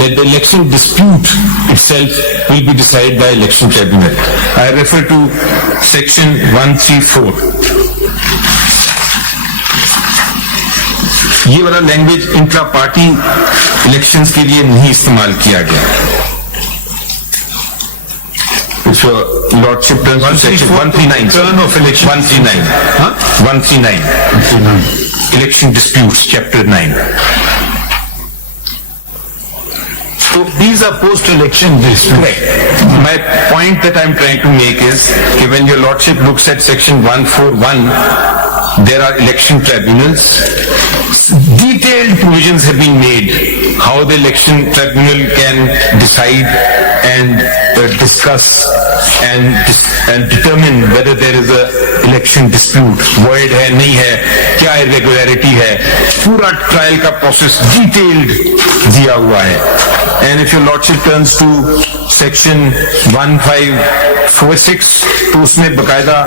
that the election dispute itself will be decided by election tribunal. I refer to section 134. ये वाला language intra party elections के लिए नहीं इस्तेमाल किया गया. If your lordship turns to section 139, turn of election 139, election disputes, chapter 9. So these are post-election disputes. Correct. My point that I'm trying to make is that when your lordship looks at section 141, there are election tribunals. Detailed provisions have been made how the election tribunal can decide and discuss and determine whether there is a election dispute, void है नहीं है, क्या irregularity है, पूरा trial का process detailed दिया हुआ है. And if your lordship turns to section 1546, तो उसमें बकायदा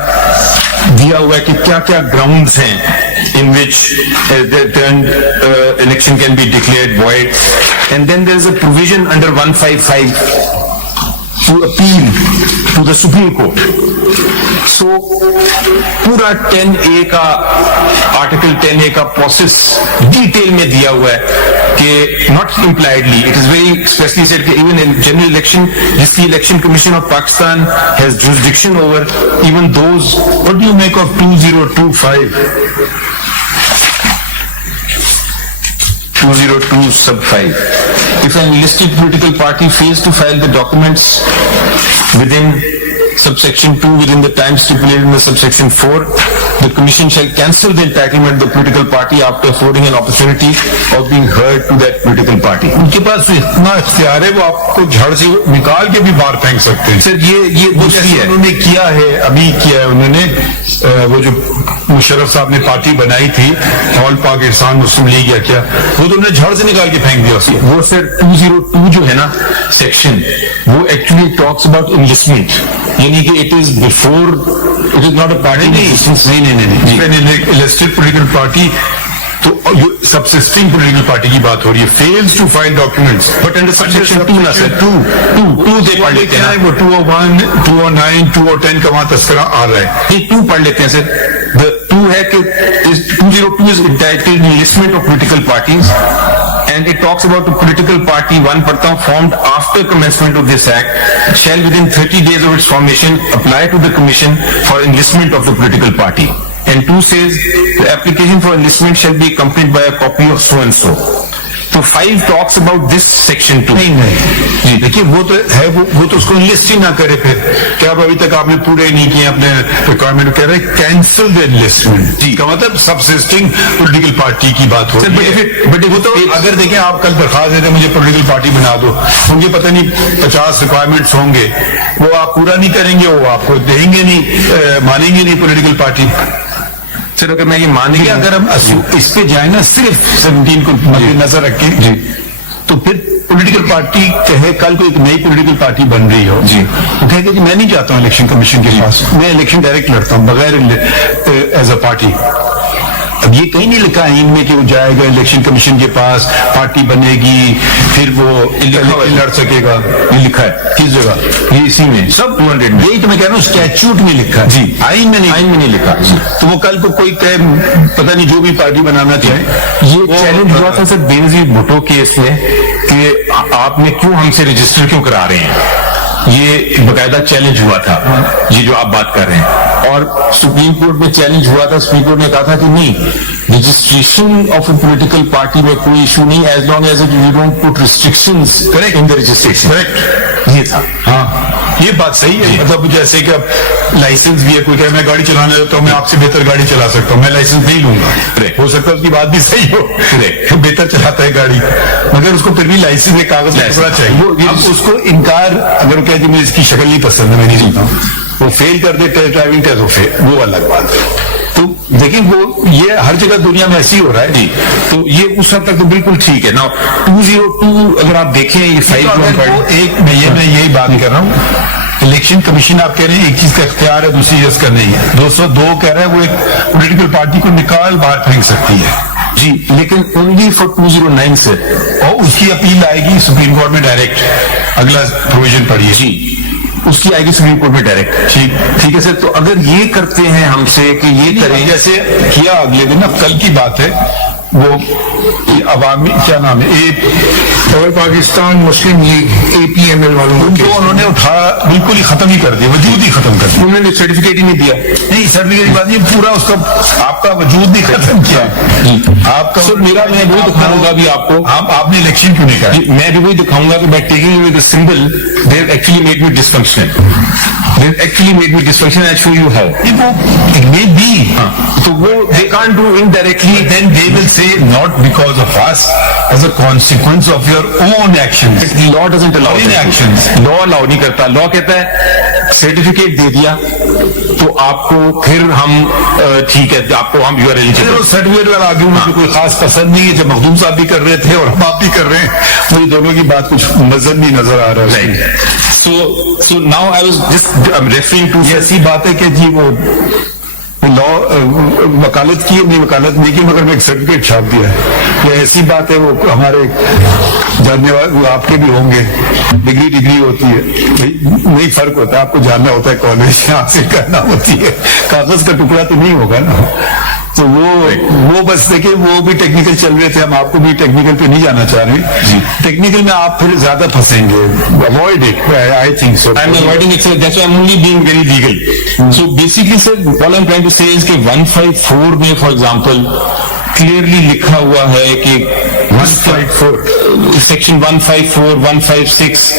दिया हुआ है कि क्या क्या ग्राउंड्स हैं in which election can be declared void. And then there is a provision under 155 to appeal to the Supreme Court. So पूरा 10A का आर्टिकल 10A का प्रोसेस डिटेल में दिया हुआ है कि not impliedly, it is very expressly said कि even in general election, जिसकी Election Commission of Pakistan has jurisdiction over, even those. What do you make of 2025? 202 sub 5. If an enlisted political party fails to file the documents within subsection 2 within the time stipulated in the subsection 4, the commission shall cancel the entitlement of the political party after affording an opportunity of being heard to that political party. उनके पास इतना इख्तियार है, वो आपको झड़ से निकाल के भी बाहर फेंक सकते हैं. सर ये दूसरी है. उन्होंने किया है, अभी किया है उन्होंने, वो जो मुशर्रफ साहब ने पार्टी बनाई थी ऑल पाकिस्तान मुस्लिम लीग या क्या, वो तो उन्होंने झड़ से निकाल के फेंक दिया उसको. वो सर 202 जो है ना सेक्शन, वो एक्चुअली टॉक्स अबाउट इनलिस्टमेंट, यानी कि it is before, it is not a party. नहीं, इलेक्टेड पॉलिटिकल पार्टी तो सबसिस्टिंग पॉलिटिकल पार्टी की बात हो रही है, fails to file documents, but under subsection 2 ना सर, 2 दे पढ़ लेते हैं वो 201, 209, 210 का वहां तस्करा आ रहा है. ये 2 पढ़ लेते हैं सर. द 2 है कि 202 is entitled enlistment of political parties and it talks about a political party, one पढ़ता हूँ, formed after commencement of this act shall within 30 days of its formation apply to the commission for enlistment of the political party. And 2 says the application for enlistment shall be accompanied by a copy of so and so. So 5 talks about this section 2. नहीं, देखिए वो तो है, वो तो उसको list ही ना करे. फिर क्या अभी तक आपने पूरे नहीं किए अपने रिक्वायरमेंट, कह रहे कैंसिल द एनलिस्टमेंट. जी का मतलब सबसिस्टिंग पॉलिटिकल पार्टी की बात हो रही है. बट वो तो अगर देखें आप कल दरखास्त देते मुझे पॉलिटिकल पार्टी बना दो, मुझे पता नहीं 50 रिक्वायरमेंट्स होंगे, वो आप पूरा नहीं करेंगे, वो आपको देंगे नहीं, मानेंगे नहीं पॉलिटिकल पार्टी. सर अगर मैं ये मानेंगे, अगर हम इस पे जाए ना सिर्फ 17 को मद्देनजर रखें जी, तो फिर पॉलिटिकल पार्टी कहे कल को एक नई पॉलिटिकल पार्टी बन रही हो जी, वो कहेगा कि मैं नहीं जाता हूँ इलेक्शन कमीशन के पास, मैं इलेक्शन डायरेक्ट लड़ता हूँ बगैर एज अ पार्टी. अब ये कहीं नहीं लिखा है इनमें कि वो जाएगा इलेक्शन कमीशन के पास, पार्टी बनेगी, फिर वो लड़ सकेगा. ये लिखा है किस जगह? ये इसी में सब 200 में. यही तो मैं कह रहा हूँ स्टैच्यूट में लिखा है जी, आइन में नहीं लिखा. तो वो कल को कोई कहे पता नहीं जो भी पार्टी बनाना चाहे. ये चैलेंज हुआ था सर बेनजीर भुट्टो केस में कि आपने क्यों हमसे रजिस्टर क्यों करा रहे हैं, ये बकायदा चैलेंज हुआ था, ये जो आप बात कर रहे हैं. और सुप्रीम कोर्ट में चैलेंज हुआ था, सुप्रीम कोर्ट ने कहा था कि नहीं, registration of a political party में कोई इशू नहीं, as long as you don't put restrictions correct in the registration. Correct, ये था. हाँ, ये बात सही है. मतलब जैसे कि अब लाइसेंस भी है, कोई कहे मैं गाड़ी चलाने लगता हूँ, मैं आपसे बेहतर गाड़ी चला सकता हूँ, मैं लाइसेंस नहीं लूंगा. हो सकता है उसकी बात भी सही हो, बेहतर चलाता है गाड़ी, मगर उसको फिर भी लाइसेंस के कागज पकड़ा चाहिए. अब उसको इनकार अगर कहे कि मुझे इसकी शक्ल नहीं पसंद है, मैं नहीं चलता हूँ, वो फेल कर दे ड्राइविंग टेस्ट, वो अलग बात है. तो देखिए वो ये हर जगह दुनिया में ऐसे ही हो रहा है जी. तो ये उस हद तक तो बिल्कुल ठीक है ना. 202 अगर आप देखें ये फाइल एक मैं यही बात कर रहा हूँ, इलेक्शन कमीशन आप कह रहे हैं एक चीज का इख्तियार है, दूसरी चीज का नहीं है. 202 कह रहा है वो एक पॉलिटिकल पार्टी को निकाल बाहर फेंक सकती है जी, लेकिन ओनली फॉर 209 से, और उसकी अपील आएगी सुप्रीम कोर्ट में डायरेक्ट. अगला प्रोविजन पढ़िए जी, उसकी आएगी सुप्रीम कोर्ट में डायरेक्ट. ठीक है सर. तो अगर ये करते हैं हमसे कि ये करें, जैसे किया अगले दिन, अब कल की बात है, वो अवामी क्या नाम है, खैबर पाकिस्तान मुस्लिम लीग APML वालों को उन्होंने उठा बिल्कुल ही खत्म ही कर दिया, वजूद ही खत्म कर दिया. उन्होंने सर्टिफिकेट ही नहीं दिया. नहीं, सर्टिफिकेट की बात नहीं, पूरा उसका आपका वजूद नहीं खत्म किया आपका. मेरा मैं वही दिखाऊंगा भी आपको. आपने इलेक्शन क्यों नहीं करा? मैं भी वही दिखाऊंगा कि by taking away the symbol they have actually made me dysfunctional. They have actually made me dysfunctional. I show you how. वो मे बी, तो वो can't do indirectly. Then they will say not because of us, as a consequence of your own actions. Law doesn't allow Or inactions. Law allow नहीं करता. Law कहता है certificate दे दिया तो आपको फिर हम ठीक है, आपको हम यू आर एलिजिबल. सर्टिफिकेट वाला आर्ग्यूमेंट मुझे कोई खास पसंद नहीं है. जब मखदूम साहब भी कर रहे थे और हम आप भी कर रहे हैं, मुझे दोनों की बात कुछ मजहब नहीं नजर आ रहा है. So now I was just referring to. ये ऐसी बात है कि जी वो लॉ वकालत की नहीं, वकालत नहीं की, मगर मैं एक सर्टिफिकेट छाप दिया है. ये ऐसी बात है, वो हमारे जानने वाले वो आपके भी होंगे, डिग्री होती है, नहीं फर्क होता है. आपको जानना होता है कॉलेज यहाँ से करना होती है, कागज का टुकड़ा तो नहीं होगा ना. तो वो बस देखिए, वो भी टेक्निकल चल रहे थे, हम आपको भी टेक्निकल पे नहीं जाना चाह रहे. टेक्निकल में आप फिर ज्यादा फंसेंगे. Avoid it, I think so. I'm avoiding it, sir. That's why I'm only being very legal. So basically, sir, all I'm trying to say is कि 154 में, for example, clearly लिखा हुआ है कि 154 section 154, 156.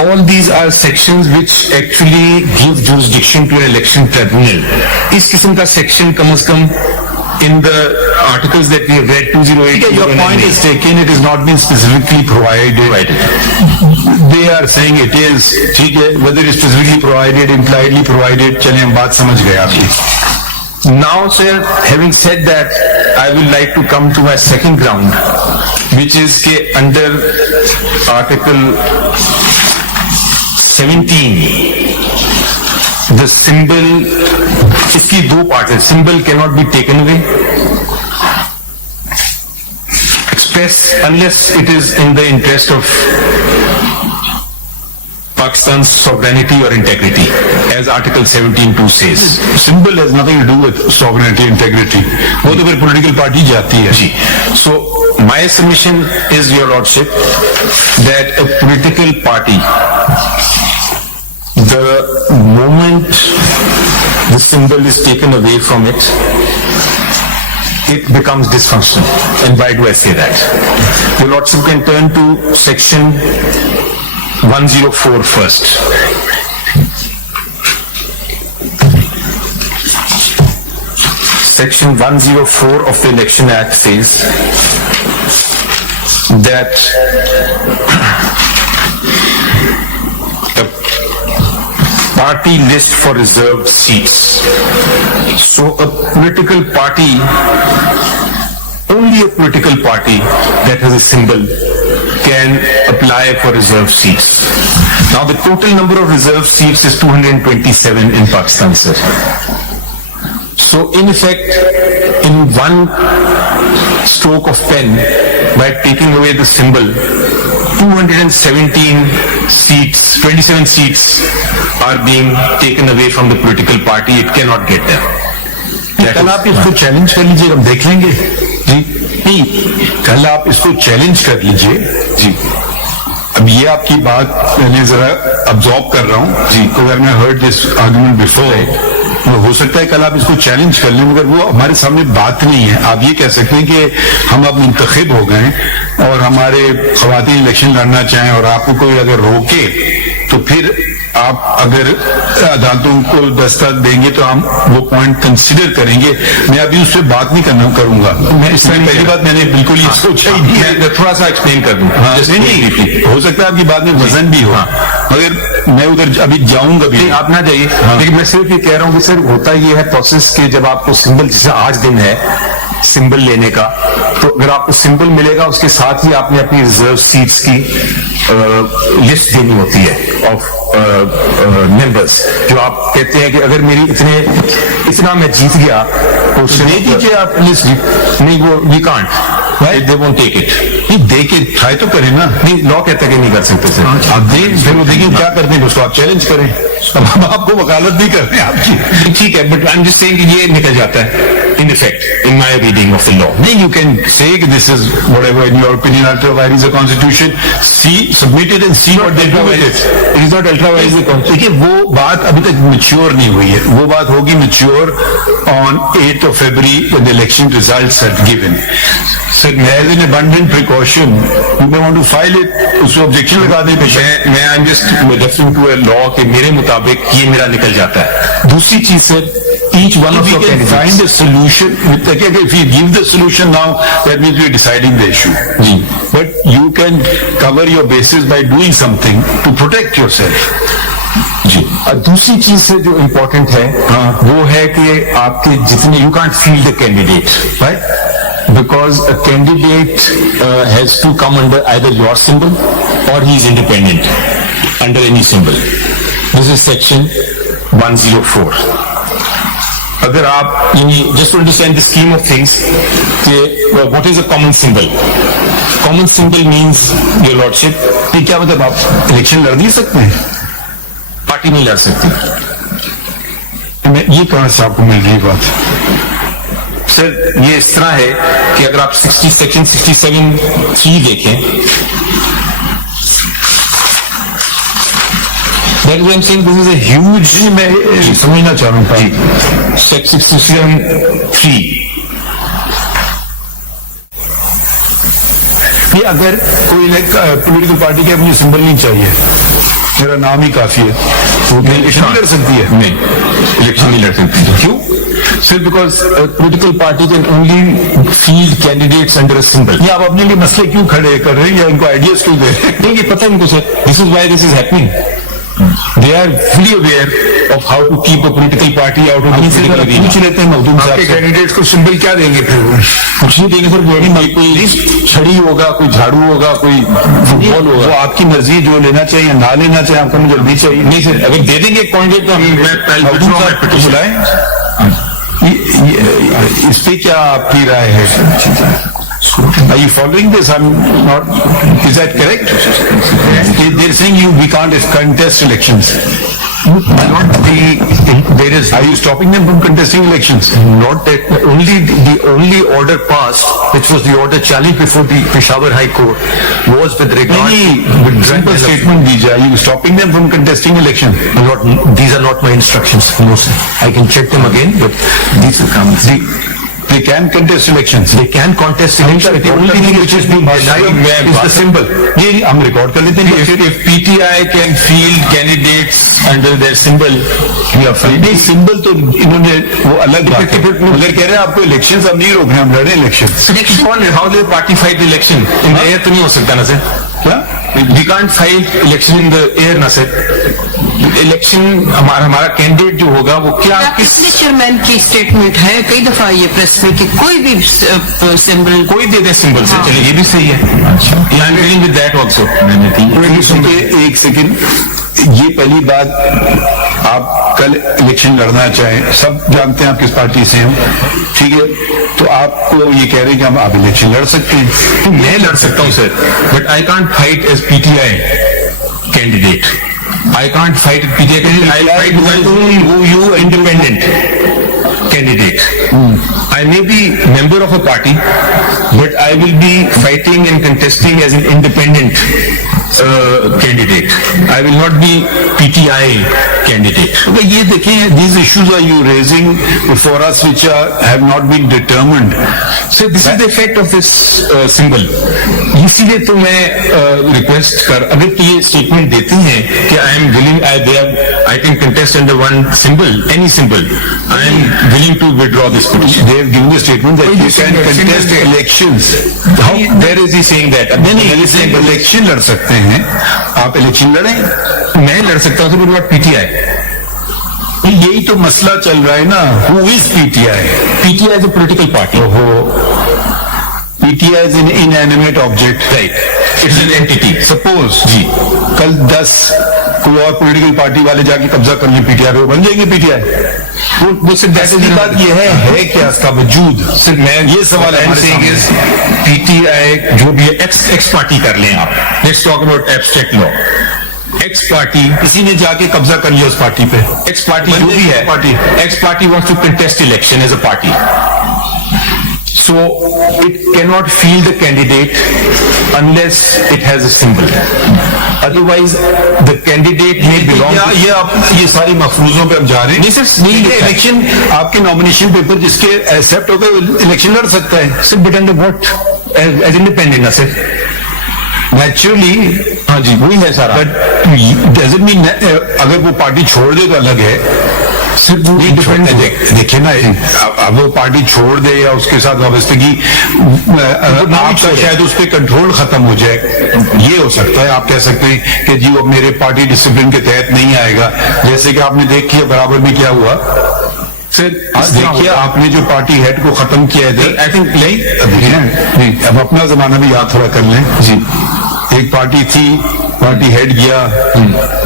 All these are sections which actually give jurisdiction to an election tribunal. इस किस्म का section कम से कम in the articles that we have read 208. Your point is taken. It is not been specifically provided. They are saying it is. ठीक है, whether it is specifically provided, impliedly provided, चलिए हम बात समझ गए आपकी. Now, sir, having said that, I would like to come to my second ground, which is के under article 17, the symbol, इसकी दो पार्ट है. Symbol cannot be taken away, express unless it is in the interest of Pakistan's sovereignty or integrity, as Article 17(2) says. Symbol has nothing to do with sovereignty, integrity. वो तो फिर political party जाती है. जी. So my submission is, Your Lordship, that a political party, the moment the symbol is taken away from it, it becomes dysfunctional. And why do I say that? Your Lordship can turn to section 104 first. Section 104 of the Election Act says that the party list for reserved seats. So a political party, only a political party that has a symbol can apply for reserved seats. Now the total number of reserved seats is 227 in Pakistan, sir. So in effect, in one stroke of pen, by taking away the symbol, 217 seats, 27 seats are being taken away from the political party. It cannot get there. कल आप इसको challenge कर लीजिए, हम देख लेंगे. जी नहीं, कल आप इसको चैलेंज कर लीजिए. जी, अब ये आपकी बात मैंने जरा अब्जॉर्ब कर रहा हूँ. जी, तो अगर मैं हर्ड दिस आर्गुमेंट बिफोर, हो सकता है कल आप इसको चैलेंज कर लें, मगर वो हमारे सामने बात नहीं है. आप ये कह सकते हैं कि हम अब मुंतखब हो गए और हमारे ख्वातीन इलेक्शन लड़ना चाहें और आपको कोई अगर रोके तो फिर आप अगर अदालतों को दस्तक देंगे तो हम वो पॉइंट कंसिडर करेंगे. मैं अभी उस पर बात नहीं करूंगा. मैं इसमें पहली बात मैंने बिल्कुल ये सोचा ही नहीं है. थोड़ा सा एक्सप्लेन कर दूं. नहीं, हो सकता है आपकी बात में वजन भी हो, मगर मैं उधर अभी जाऊंगा भी. आप ना जाइए, लेकिन मैं सिर्फ ये कह रहा हूँ कि सर होता ये है प्रोसेस के, जब आपको सिंबल, जैसे आज दिन है सिंबल लेने का, तो अगर आपको सिंबल मिलेगा उसके साथ ही आपने अपनी रिजर्व सीट्स की लिस्ट देनी होती है ऑफ मेंबर्स, जो आप कहते हैं कि अगर मेरी इतना मैं जीत गया तो दे दीजिए आप लिस्ट. नहीं, वो we can't, they won't take it. नहीं, दे के ट्राई तो करें ना. नहीं, लॉ कहता है कि नहीं कर सकते सर. आप फिर वो देखिए क्या करते हैं, उसको आप चैलेंज करें. हम आपको वकालत नहीं कर रहे हैं आपकी. ठीक है, but I am just saying कि ये निकल जाता है in effect in my reading of the law. नहीं, you can say this is whatever in your opinion ultra vires the constitution. See, submit it and see what they do with it. It is not ultra vires the constitution. देखिए वो बात अभी तक mature नहीं हुई है. वो बात होगी mature on 8th of February when the election results are given. So as an abundant precaution, you may want to file it. उसको objection लगा दें. मैं आई am just referring to a law कि मेरे मुताबिक ये मेरा निकल जाता है. दूसरी चीज sir, E each one of If your we can candidates. find a solution, if we give the solution now, that means we are deciding the issue. But you can cover your bases by doing something to protect yourself. जी, और दूसरी चीज से जो important है वो है कि आपके जितने you can't feel the candidate, right, because a candidate has to come under either your symbol or he is independent under any symbol. This is section 104. अगर आप just to understand the scheme of things, what is a common symbol? Common symbol means your lordship. क्या मतलब आप election लड़ नहीं सकते हैं? Party नहीं लड़ सकती. ये कहां से आपको मिल रही बात? सर ये इस तरह है कि अगर आप सेक्शन 67(3) देखें, that is why I'm saying this is a huge, मैं समझना चाह रहा हूँ. section 67(3). ये अगर कोई पॉलिटिकल पार्टी के मुझे सिंबल नहीं चाहिए, मेरा नाम ही काफी है, तो इलेक्शन नहीं लड़ सकती है? नहीं, इलेक्शन नहीं लड़ सकती. क्यों? सिर्फ because political party can only field candidates under a symbol. ये आप अपने लिए मसले क्यों खड़े कर रहे हैं या इनको आइडियाज क्यों दे रहे हैं? नहीं, ये पता है इनको sir. This is why this is happening. They are fully aware of how to keep a political party out of the political arena. पूछ लेते हैं मखदूम साहब आपके से, कैंडिडेट्स को सिंबल क्या देंगे फिर? कुछ नहीं देंगे सर. कोई छड़ी होगा, कोई झाड़ू होगा, कोई फुटबॉल वो होगा. आपकी मर्जी, जो लेना चाहिए ना लेना चाहिए, आपको मुझे जल्दी चाहिए. नहीं सर, अगर दे देंगे एक कैंडिडेट तो हम मखदूम साहब को बुलाएं. इस पे क्या आपकी राय है? Are you following this? I'm not. Is that correct? They're saying we can't contest elections. There is. Are you stopping them from contesting elections? Not that the only order passed, which was the order challenged before the Peshawar High Court, was with regard नहीं, simple statement दीजिए. Are you stopping them from contesting election? these are not my instructions. No, sir. I can check them again, but these are comments. They can contest elections. They can contest elections. The only thing which is being denied is the symbol. ये हम record कर लेते हैं. if PTI can field candidates under their symbol, नहीं, symbol तो इन्होंने वो अलग बात है. अगर कह रहे हैं आपको इलेक्शन अब नहीं रोकने, हम लड़े election. how they party fight the election in the air तो नहीं हो सकता ना सर. क्या? We can't fight election in the air ना सर. इलेक्शन हमारा कैंडिडेट जो होगा वो क्या पिछले चेयरमैन की स्टेटमेंट है कई दफा ये प्रेस में कि कोई भी सिंबल कोई दे दे सिंबल से. चलिए ये भी सही है. I am dealing with that also. एक सेकंड, ये पहली बात, आप कल इलेक्शन लड़ना चाहें, सब जानते हैं आप किस पार्टी से हैं, ठीक है, तो आपको ये कह रहे हैं कि आप इलेक्शन लड़ सकते हैं. मैं लड़ सकता हूँ sir, but I can't fight as PTI candidate. I can't fight at PTI candidate. I'll fight with you independent candidate. I may be member of a party, but I will be fighting and contesting as an independent candidate. I will not be PTI candidate. तो ये देखें, these issues are you raising before us which have not been determined. So this is the effect of this symbol. इसीलिए तो मैं request कर, अगर तो ये स्टेटमेंट देती हैं कि I am willing, I can contest under one symbol, any symbol, I am willing to withdraw this petition. They have given the statement that you can contest elections. How, where is he saying that? नहीं, election लड़ सकते हैं, आप election लड़ें. मैं लड़ सकता हूँ, बट नॉट PTI. यही तो मसला चल रहा है ना. Who is PTI? PTI is a political party. PTI is an inanimate object. Right. It's an entity. Suppose जी, कल 10 कोई और पॉलिटिकल पार्टी वाले जाके कब्जा कर लें PTI पे, बन जाएंगे PTI. वो सिर्फ ऐसी बात ये है क्या इसका वजूद? सिर्फ मैं ये सवाल PTI जो भी एक्स पार्टी कर लें आप. Let's talk about abstract law. X party, किसी ने जाके कब्जा कर लिया उस पार्टी पे, एक्स पार्टी जो भी है, X party wants to contest election as a party. So it cannot field the candidate unless it has a symbol. Otherwise, the candidate may belong. ये आप ये सारी मफरूजों पे हम जा रहे हैं. नहीं सर, नहीं इलेक्शन, आपके नॉमिनेशन पेपर जिसके एक्सेप्ट होते हैं इलेक्शन लड़ सकता है. Sir, but under what? As independent ना सर. नेचुरली, हाँ जी, वही है सारा. बट डजंट मीन अगर वो पार्टी छोड़ दे तो अलग है. देखिए ना, अब वो पार्टी छोड़ दे या उसके साथ वाबस्तगी आपका शायद उस पर कंट्रोल खत्म हो जाए, ये हो सकता है। आप कह सकते हैं कि जी वो मेरे पार्टी डिसिप्लिन के तहत नहीं आएगा, जैसे कि आपने देखिए बराबर में क्या हुआ। सर देखिए आपने जो पार्टी हेड को खत्म किया है, आई थिंक नहीं, अब अपना जमाना भी याद थोड़ा कर लें जी। एक पार्टी थी, पार्टी हेड गया,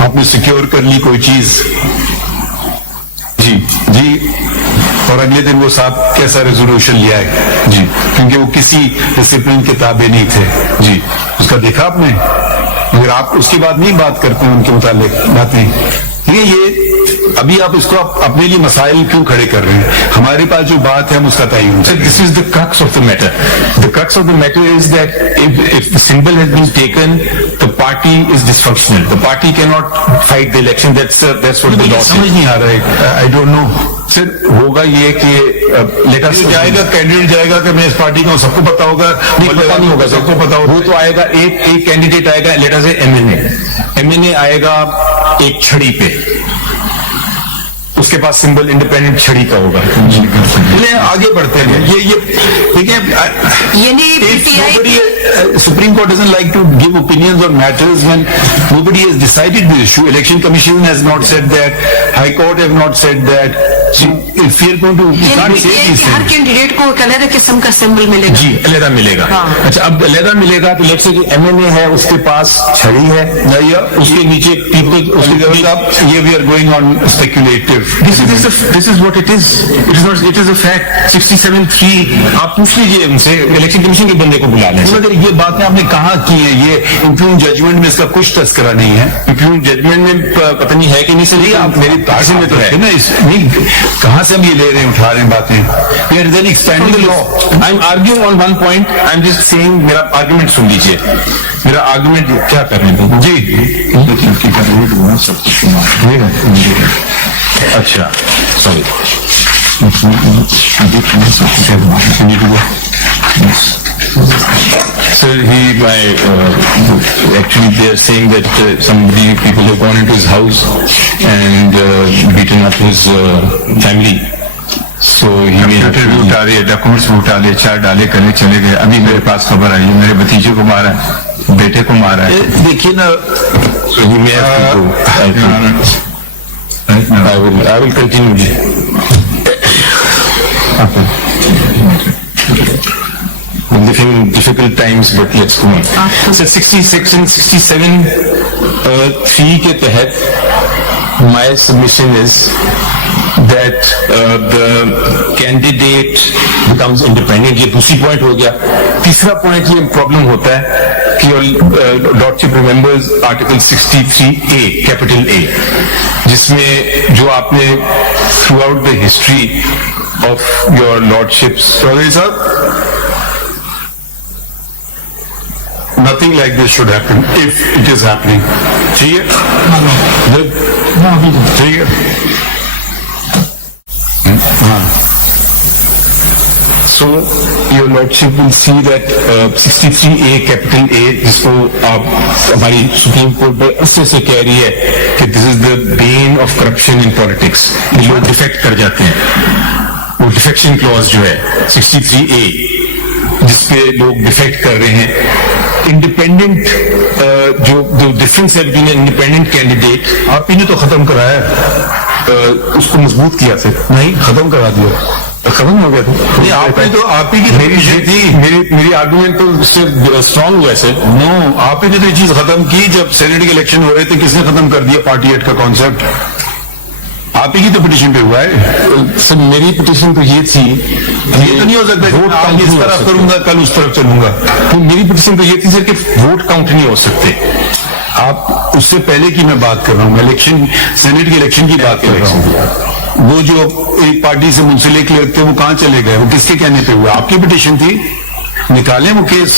आपने सिक्योर कर ली कोई चीज जी जी, और अगले दिन वो साहब कैसा रेजोल्यूशन लिया है जी, क्योंकि वो किसी डिसिप्लिन के ताबे नहीं थे जी। उसका देखा आपने, मगर आप उसके बाद नहीं बात करते हैं उनके मुतालिक बातें। ये अभी आप इसको अपने लिए मसाइल क्यों खड़े कर रहे हैं? हमारे पास जो बात है हम उसका तयन। This is the crux of the matter. The crux of the matter is that if the symbol has been taken, the party is dysfunctional. The party cannot fight the election. That's what the law says. समझ नहीं आ रहा है, I don't know. सिर्फ होगा ये कि letter जाएगा, candidate जाएगा कि मैं इस पार्टी का हूं, सबको पता होगा? नहीं, पता नहीं होगा, सबको पता होगा। वो तो आएगा, एक कैंडिडेट आएगा, लेटर से एमएनए आएगा एक छड़ी पे, उसके पास सिंबल इंडिपेंडेंट छड़ी का होगा। आगे बढ़ते हैं, ये देखिए, supreme court doesn't like to give opinions on matters when nobody has decided the issue. Election Commission has not said that, High Court have not said that. So if we are going to, we can't say these things. Her candidate को एक अलग किस्म का symbol मिलेगा जी, अलहदा मिलेगा। अच्छा, अब अलहदा मिलेगा तो लेट्स से कि एमएनए है, उसके पास छड़ी है या उसके नीचे पीपल, ये we are going on speculative. This is what it is. It is a fact. 67-3 आप पूछ लीजिए उनसे, इलेक्शन कमीशन के बंदे को बुला लें। मगर ये बातें आपने कहाँ की हैं? ये इंप्रूव जजमेंट में इसका कुछ तस्करा नहीं है। इंप्रूव जजमेंट में पता नहीं है कि नहीं सर, आप मेरी तारीफ में तो है ना, नहीं कहाँ से हम ये ले रहे हैं, उठा रहे हैं बातें? We are then expanding the law. I'm arguing on one point. I'm just saying, मेरा आर्गुमेंट सुन लीजिए, मेरा आर्गुमेंट क्या कर रहे थे जी। अच्छा, sorry Sir, actually they are saying that people have gone into his house and beaten up his family. So he may have भी उठा रहे, डॉक्यूमेंट्स भी उठा लिए, चार डाले करने चले गए। अभी मेरे पास खबर आई है, मेरे भतीजे को मारा है, बेटे को मारा है। देखिए ना, so he may have to go. I will continue. We're living in difficult times, but let's go on. So 66 and 67 3 के तहत my submission is that the candidate becomes independent. ये दूसरी पॉइंट हो गया। तीसरा पॉइंट ये प्रॉब्लम होता है कि lordship remembers article 63A capital A, जिसमें जो आपने throughout the history of your lordships, Chaudhry साहब, nothing like this should happen if it is happening. ठीक है? ठीक है? So your lordship will see that 63A capital A, जिसको आप हमारी सुप्रीम कोर्ट में उससे से कह रही है कि this is the Ben of corruption in politics, लोग डिफेक्ट कर जाते हैं। वो डिफेक्शन क्लॉज जो है 63A, जिसपे लोग डिफेक्ट कर रहे हैं, इंडिपेंडेंट जो डिफरेंस है बिटवीन इंडिपेंडेंट कैंडिडेट, आप ही ने तो खत्म कराया है, उसको मजबूत किया थे। नहीं खत्म करा दिया, खत्म हो गया था। नहीं, आपने तो आप ही की मेरी आर्गुमेंट तो उससे स्ट्रॉन्ग हुआ है। नो, आप ही ने तो ये चीज खत्म की जब सेनेट के इलेक्शन हो रहे थे। किसने खत्म कर दिया पार्टी हेड का कॉन्सेप्ट? आप ही की तो पिटीशन पे हुआ है। सर मेरी पिटीशन तो ये थी, ये तो नहीं हो सकता वोट काउंट इस तरफ करूंगा, कल उस तरफ चलूंगा। तो मेरी पिटीशन तो ये थी सर कि वोट काउंट नहीं हो सकते। आप उससे पहले की मैं बात कर रहा हूँ, इलेक्शन सेनेट के इलेक्शन की बात कर रहा हूँ। वो जो एक पार्टी से मुंसलिक लोग थे वो कहाँ चले गए? वो किसके कहने पे हुआ? आपकी पिटीशन थी, निकालें वो केस,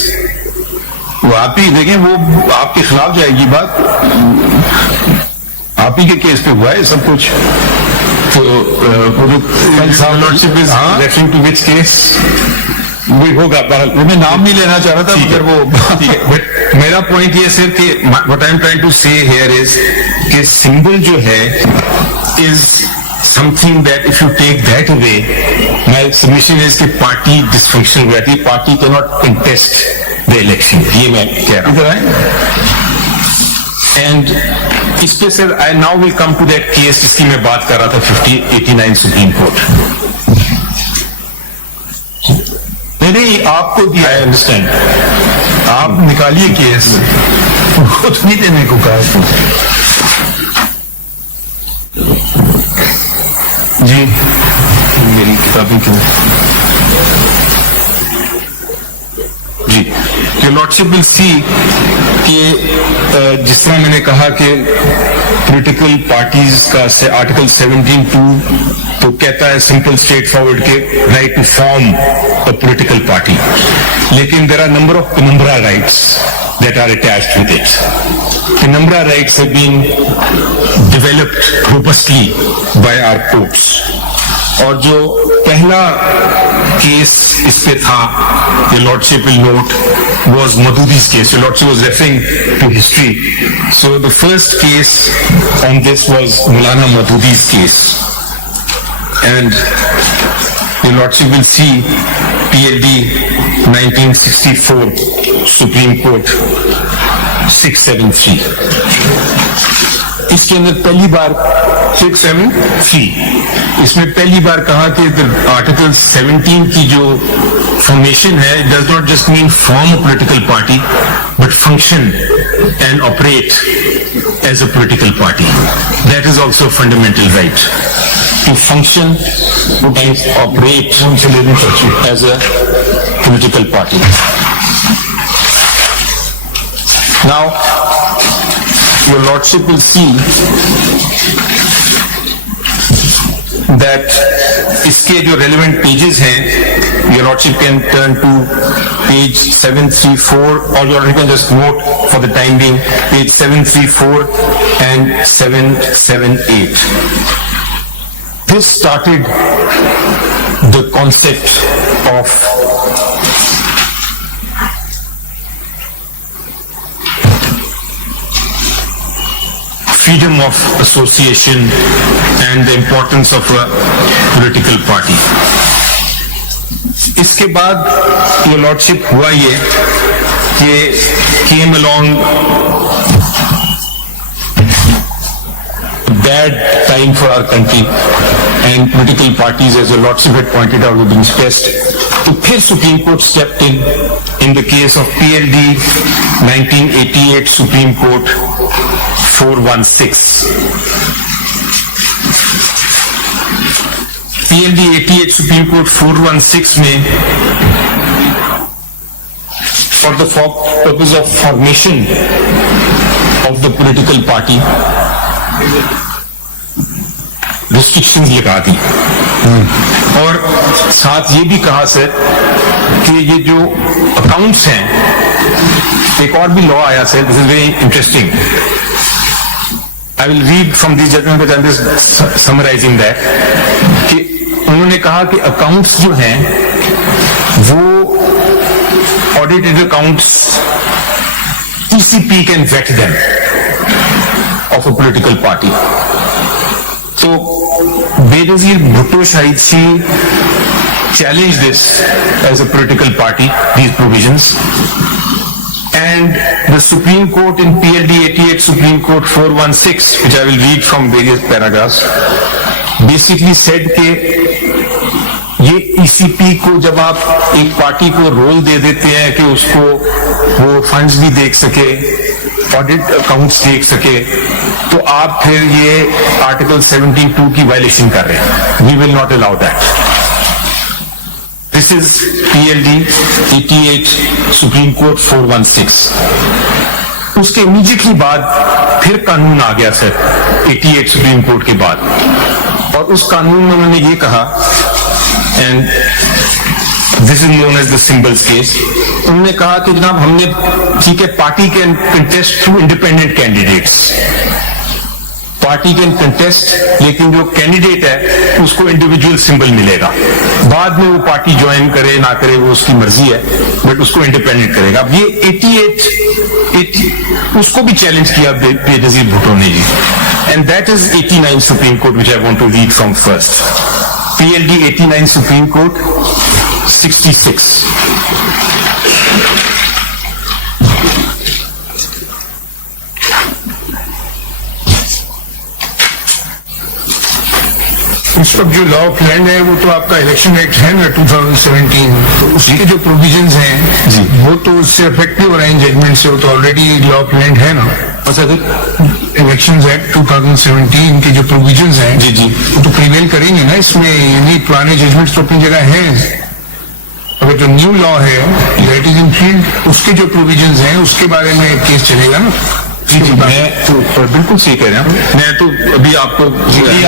वो आप ही देखें, वो आपके खिलाफ जाएगी बात। आप ही के केस पे हुआ है सब कुछ। तो lordship is referring to which case? वही होगा, मैं नाम नहीं लेना चाह रहा था, मगर वो बट मेरा पॉइंट ये सिर्फ कि what I am trying to say here is कि सिंबल जो है is something that if you take that away, my submission is कि party dysfunction हो जाती है, party cannot contest the election. ये मैं कह रहा हूँ. And इस पे sir I now will come to that case जिसकी मैं बात कर रहा था 5089 सुप्रीम कोर्ट. नहीं आपको दिया. I understand. आप निकालिए केस, खुद नहीं देने को कहा. जी मेरी किताबें क्यों. जी योर लॉर्डशिप विल सी कि जिस तरह मैंने कहा कि पॉलिटिकल पार्टीज का से आर्टिकल 17(2) तो कहता है सिंपल स्ट्रेट फॉरवर्ड के right to form a political party, लेकिन there are number of penumbra rights that are attached with it. Penumbra rights have been developed robustly by our courts. और जो पहला केस इस पे था, your lordship will note, was Madhudi's case. Your lordship was referring to history. So the first case on this was Maulana Madhudi's case. And your lordship will see PLD 1964 Supreme Court 673. इसके अंदर पहली बार 673 इसमें पहली बार कहा कि article 17 की जो formation है does not just mean form a political party but function and operate as a political party. That is also fundamental right to function and operate as a political party. Now, your lordship will see that इसके जो relevant pages हैं, your lordship can turn to page 734 or your lordship can just note for the time being page 734 and 778. This started the concept of freedom of association and the importance of a political party. इसके बाद your lordship हुआ ये कि came along bad time for our country and political parties, as your lordship had pointed out, have been stressed. तो फिर Supreme Court stepped in the case of PLD 1988 Supreme Court 416. PLD 88 Supreme Court 416 में for the purpose of formation of the political party restrictions लगा दी और साथ ये भी कहा sir कि ये जो अकाउंट्स हैं, एक और भी लॉ आया sir, this is very interesting. I will read from this judgment but I am just summarising that कि उन्होंने कहा कि अकाउंट्स जो हैं वो audited accounts ECP can vet them of a political party. So, Benazir Bhutto Shahidsi challenged this as a political party, these provisions. And the Supreme Court in PLD 88 Supreme Court 416, which I will read from various paragraphs, basically said कि ये ECP को जब आप एक party को role दे देते हैं कि उसको वो फंड्स भी देख सके, ऑडिट अकाउंट्स देख सके, तो आप फिर ये आर्टिकल 17(2) की वायलेशन कर रहे हैं. We will not allow that. This is PLD 88 Supreme Court 416. उसके इमीडिएटली बाद फिर कानून आ गया सर 88 सुप्रीम कोर्ट के बाद, और उस कानून में उन्होंने ये कहा, and this is known as the symbols case. उन्होंने कहा कि जनाब हमने ठीक है party can contest through independent candidates, party can contest, लेकिन जो कैंडिडेट है उसको इंडिविजुअल सिंबल मिलेगा। बाद में वो पार्टी ज्वाइन करे ना करे वो उसकी मर्जी है, बट उसको इंडिपेंडेंट करेगा। अब ये 88 उसको भी चैलेंज किया बेनजीर भुट्टो ने जी, and that is 89 Supreme Court which I want to read from first. PLD 89 Supreme Court 66। इस वक्त जो लॉ ऑफ लैंड है वो तो आपका इलेक्शन एक्ट है ना 2017, तो उसके जो प्रोविजंस हैं वो तो उससे अफेक्ट नहीं हो रहे हैं जजमेंट से, वो तो ऑलरेडी लॉ ऑफ लैंड है ना। इलेक्शन एक्ट 2017 के जो प्रोविजंस हैं जी जी वो तो प्रिवेल करेंगे ना इसमें, यानी पुराने जजमेंट्स तो अपनी जगह हैं। अगर जो न्यू लॉ है लैटिज इन फील्ड उसके जो प्रोविजंस हैं उसके बारे में केस चलेगा ना। मैं तो बिल्कुल सही कह रहे हैं। मैं तो अभी आपको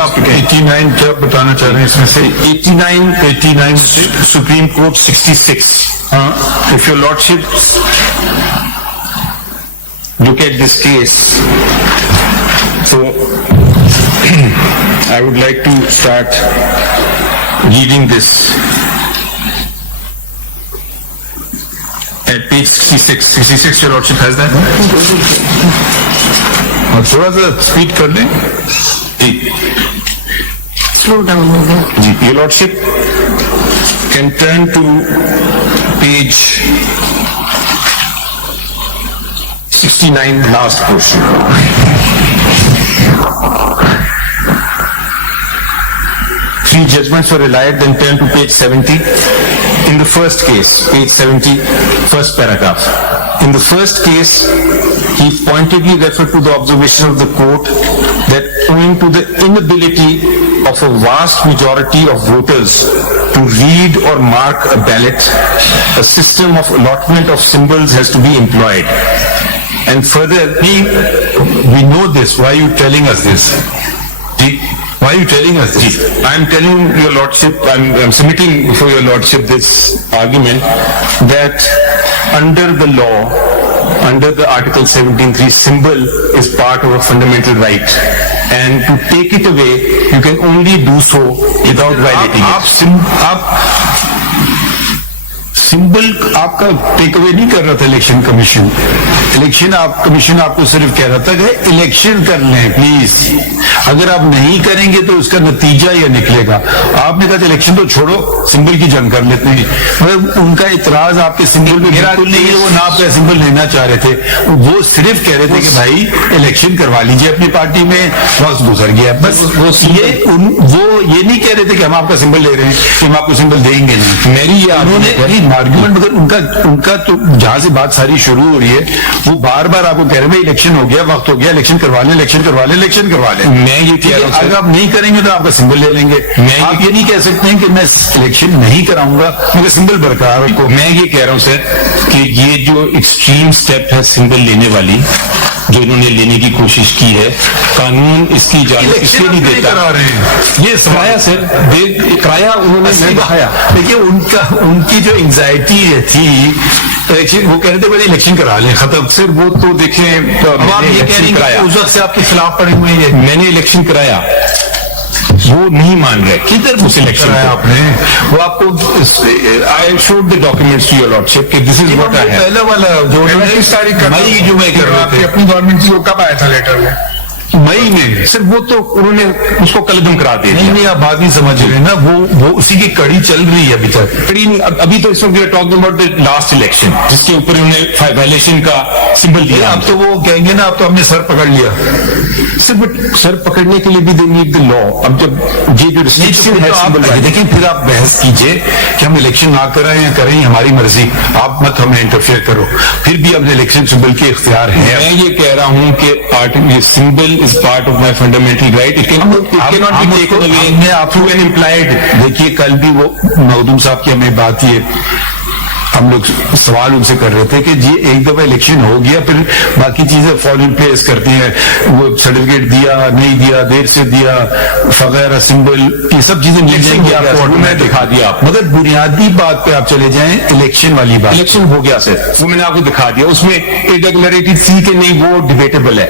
आप 89 क्या बताना चाह रहे हैं इसमें से? 89 से supreme Court 66। If your lordship look at this case, so I would like to start reading this at page 66 your lordship has that? थोड़ा सा स्पीड कर लें। स्लो डाउन हो गया। Your lordship can turn to page 69, last portion. Three judgments were relied, then turn to page 70. In the first case, page 70, first paragraph. In the first case, he pointedly referred to the observation of the court that owing to the inability of a vast majority of voters to read or mark a ballot, a system of allotment of symbols has to be employed. And further, we know this. Why are you telling us this? Why are you telling us this? I am telling your lordship, I'm submitting for your lordship this argument that under the law, under the Article 17(3), symbol is part of a fundamental right, and to take it away, you can only do so without violating it. Symbol आपका take away नहीं कर रहा था election commission. Commission आपको सिर्फ कह रहा था कि इलेक्शन कर लें प्लीज, अगर आप नहीं करेंगे तो उसका नतीजा यह निकलेगा। आपने कहा इलेक्शन तो छोड़ो, सिंबल की जंग कर लेते हैं। मतलब उनका इतराज आपके सिंबल पे बिल्कुल नहीं है, वो ना आपका सिंबल लेना चाह रहे थे, वो सिर्फ कह रहे थे कि भाई इलेक्शन करवा लीजिए अपनी पार्टी में, वक्त गुजर गया बस। वो ये नहीं कह रहे थे कि हम आपका सिंबल ले रहे हैं, कि हम आपको सिंबल देंगे नहीं। मेरी उन्होंने आर्ग्यूमेंट, मगर उनका तो जहां से बात सारी शुरू हो रही है वो बार बार आपको कह रहे हैं इलेक्शन हो गया, वक्त हो गया, इलेक्शन करवा लें, इलेक्शन करवा लें, इलेक्शन करवा लें। मैं ये कह रहा हूं अगर आप नहीं करेंगे तो आपका सिंबल ले लेंगे। आप ये नहीं कह सकते हैं कि मैं इलेक्शन नहीं कराऊंगा मगर सिंबल बरकरार रखो। मैं ये कह रहा हूं सर कि ये जो एक्सट्रीम स्टेप है सिंबल लेने वाली, जो इन्होंने लेने की कोशिश की है, कानून इसकी इजाजत इसलिए नहीं देता। ये कराया सर, कराया उन्होंने दिखाया। देखिए उनकी जो एंग्जाइटी थी इलेक्शन, वो कह रहे थे पहले इलेक्शन करा लें खत्म। सर वो तो देखें, अब आप ये कह रहे हैं उस वक्त से आपके खिलाफ पड़े हुए हैं। मैंने इलेक्शन कराया, वो नहीं मान रहे। किधर उस इलेक्शन कराया आपने? वो आपको I showed the documents to your lordship कि this is what I have. पहला वाला जो मई जो मैं कर रहे थे अपनी गवर्नमेंट से, वो कब आया था लेटर में? मई में। सर वो तो उन्होंने उसको कलदम करा दिया। नहीं आप बात नहीं समझ रहे ना, वो उसी की कड़ी चल रही है अभी तक। कड़ी नहीं, अभी तो इस वक्त we are talking about the last election जिसके ऊपर उन्होंने वायलेशन का सिंबल दिया। अब तो वो कहेंगे ना अब तो हमने सर पकड़ लिया। सर बट सर पकड़ने के लिए भी दे नीड द लॉ। अब जब ये जो रिस्ट्रिक्शन है, लेकिन फिर आप बहस कीजिए कि हम इलेक्शन ना कराएं या करें, हमारी मर्जी, आप मत हमें इंटरफेयर करो। फिर भी अब इलेक्शन सिंबल के इख्तियार है। मैं ये कह रहा हूँ कि symbol is part of my fundamental right. It cannot be taken away through an implied. देखिए कल भी वो मखदूम साहब की हमें बात ये हम लोग सवाल उनसे कर रहे थे कि जी एक दफा इलेक्शन हो गया फिर बाकी चीजें फॉल इन प्लेस करती हैं, वो सर्टिफिकेट दिया नहीं दिया, देर से दिया वगैरह, सिंबल, ये सब चीजें मिल जाएंगी आपको, मैं दिखा दिया। मगर बुनियादी बात पे आप चले जाएं, इलेक्शन वाली बात। इलेक्शन हो गया सर, वो मैंने आपको दिखा दिया, उसमें इरेगुलरिटी थी कि नहीं वो डिबेटेबल है।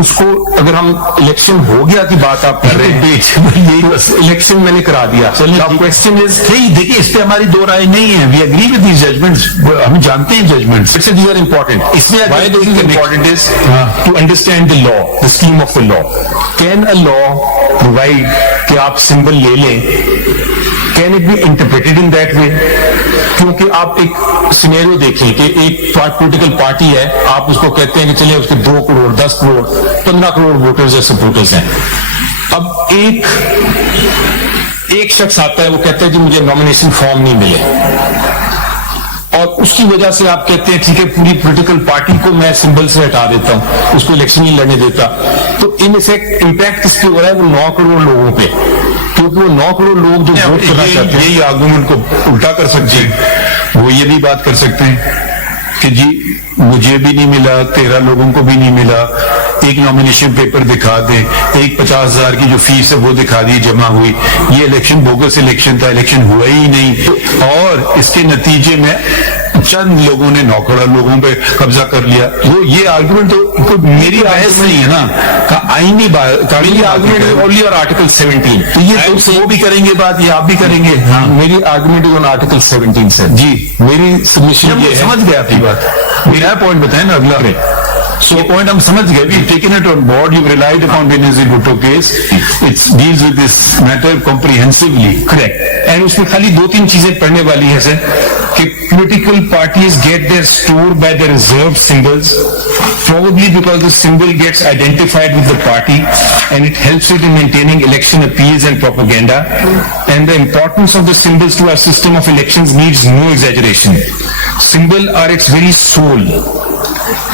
उसको अगर हम इलेक्शन हो गया की बात आप कर रहे हैं, यही बस इलेक्शन मैंने करा दिया। क्वेश्चन इज नहीं, देखिए इस पे हमारी दो राय नहीं है, we agree with these judgments, हम जानते हैं जजमेंट्स, these are important. इसमें why this is important is to understand the law, the scheme of the law. Can a law provide कि आप सिंबल ले लें? Can it be interpreted in that way? क्योंकि आप एक सिनेरियो देखें कि एक पॉलिटिकल पार्टी है, आप उसको कहते हैं कि चलिए उसके 2 करोड़ 10 करोड़ 15 करोड़ वोटर्स या सपोर्टर्स हैं। अब एक शख्स आता है, वो कहता है कि मुझे नॉमिनेशन फॉर्म नहीं मिले, और उसकी वजह से आप कहते हैं ठीक है पूरी पॉलिटिकल पार्टी को मैं सिंबल से हटा देता हूं, उसको इलेक्शन नहीं लड़ने देता। तो इन इफेक्ट इम्पैक्ट किसके हो रहा है? वो 9 करोड़ लोगों पे, क्योंकि वो 9 करोड़ लोग जो वोट करना चाहते हैं, यही आर्गुमेंट को उल्टा कर सकते हैं। वो ये भी बात कर सकते हैं कि जी मुझे भी नहीं मिला, 13 लोगों को भी नहीं मिला, एक नॉमिनेशन पेपर दिखा दे, एक 50,000 की जो फीस है वो दिखा दी जमा हुई, ये इलेक्शन बोगस इलेक्शन था, इलेक्शन हुआ ही नहीं, और इसके नतीजे में चंद लोगों ने 9 करोड़ लोगों पे कब्जा कर लिया। वो ये आर्गुमेंट तो मेरी बहस नहीं है ना, का आईनी आर्गुमेंट ओनली और आर्टिकल 17, तो ये तो वो भी करेंगे बात, ये आप भी करेंगे। हाँ, मेरी argument is on article 17 sir जी, मेरी सबमिशन ये समझ गया आपकी बात, मेरा पॉइंट बताए ना अगला। So point हम समझ गए, we've taken it on board, you've relied upon Benazir Bhutto case, it deals with this matter comprehensively. Correct. And उसमें खाली 2-3 चीजें पढ़ने वाली है सर, कि political parties get their store by the reserved symbols, probably because the symbol gets identified with the party and it helps it in maintaining election appeals and propaganda. And the importance of the symbols to our system of elections needs no exaggeration. Symbol are its very soul.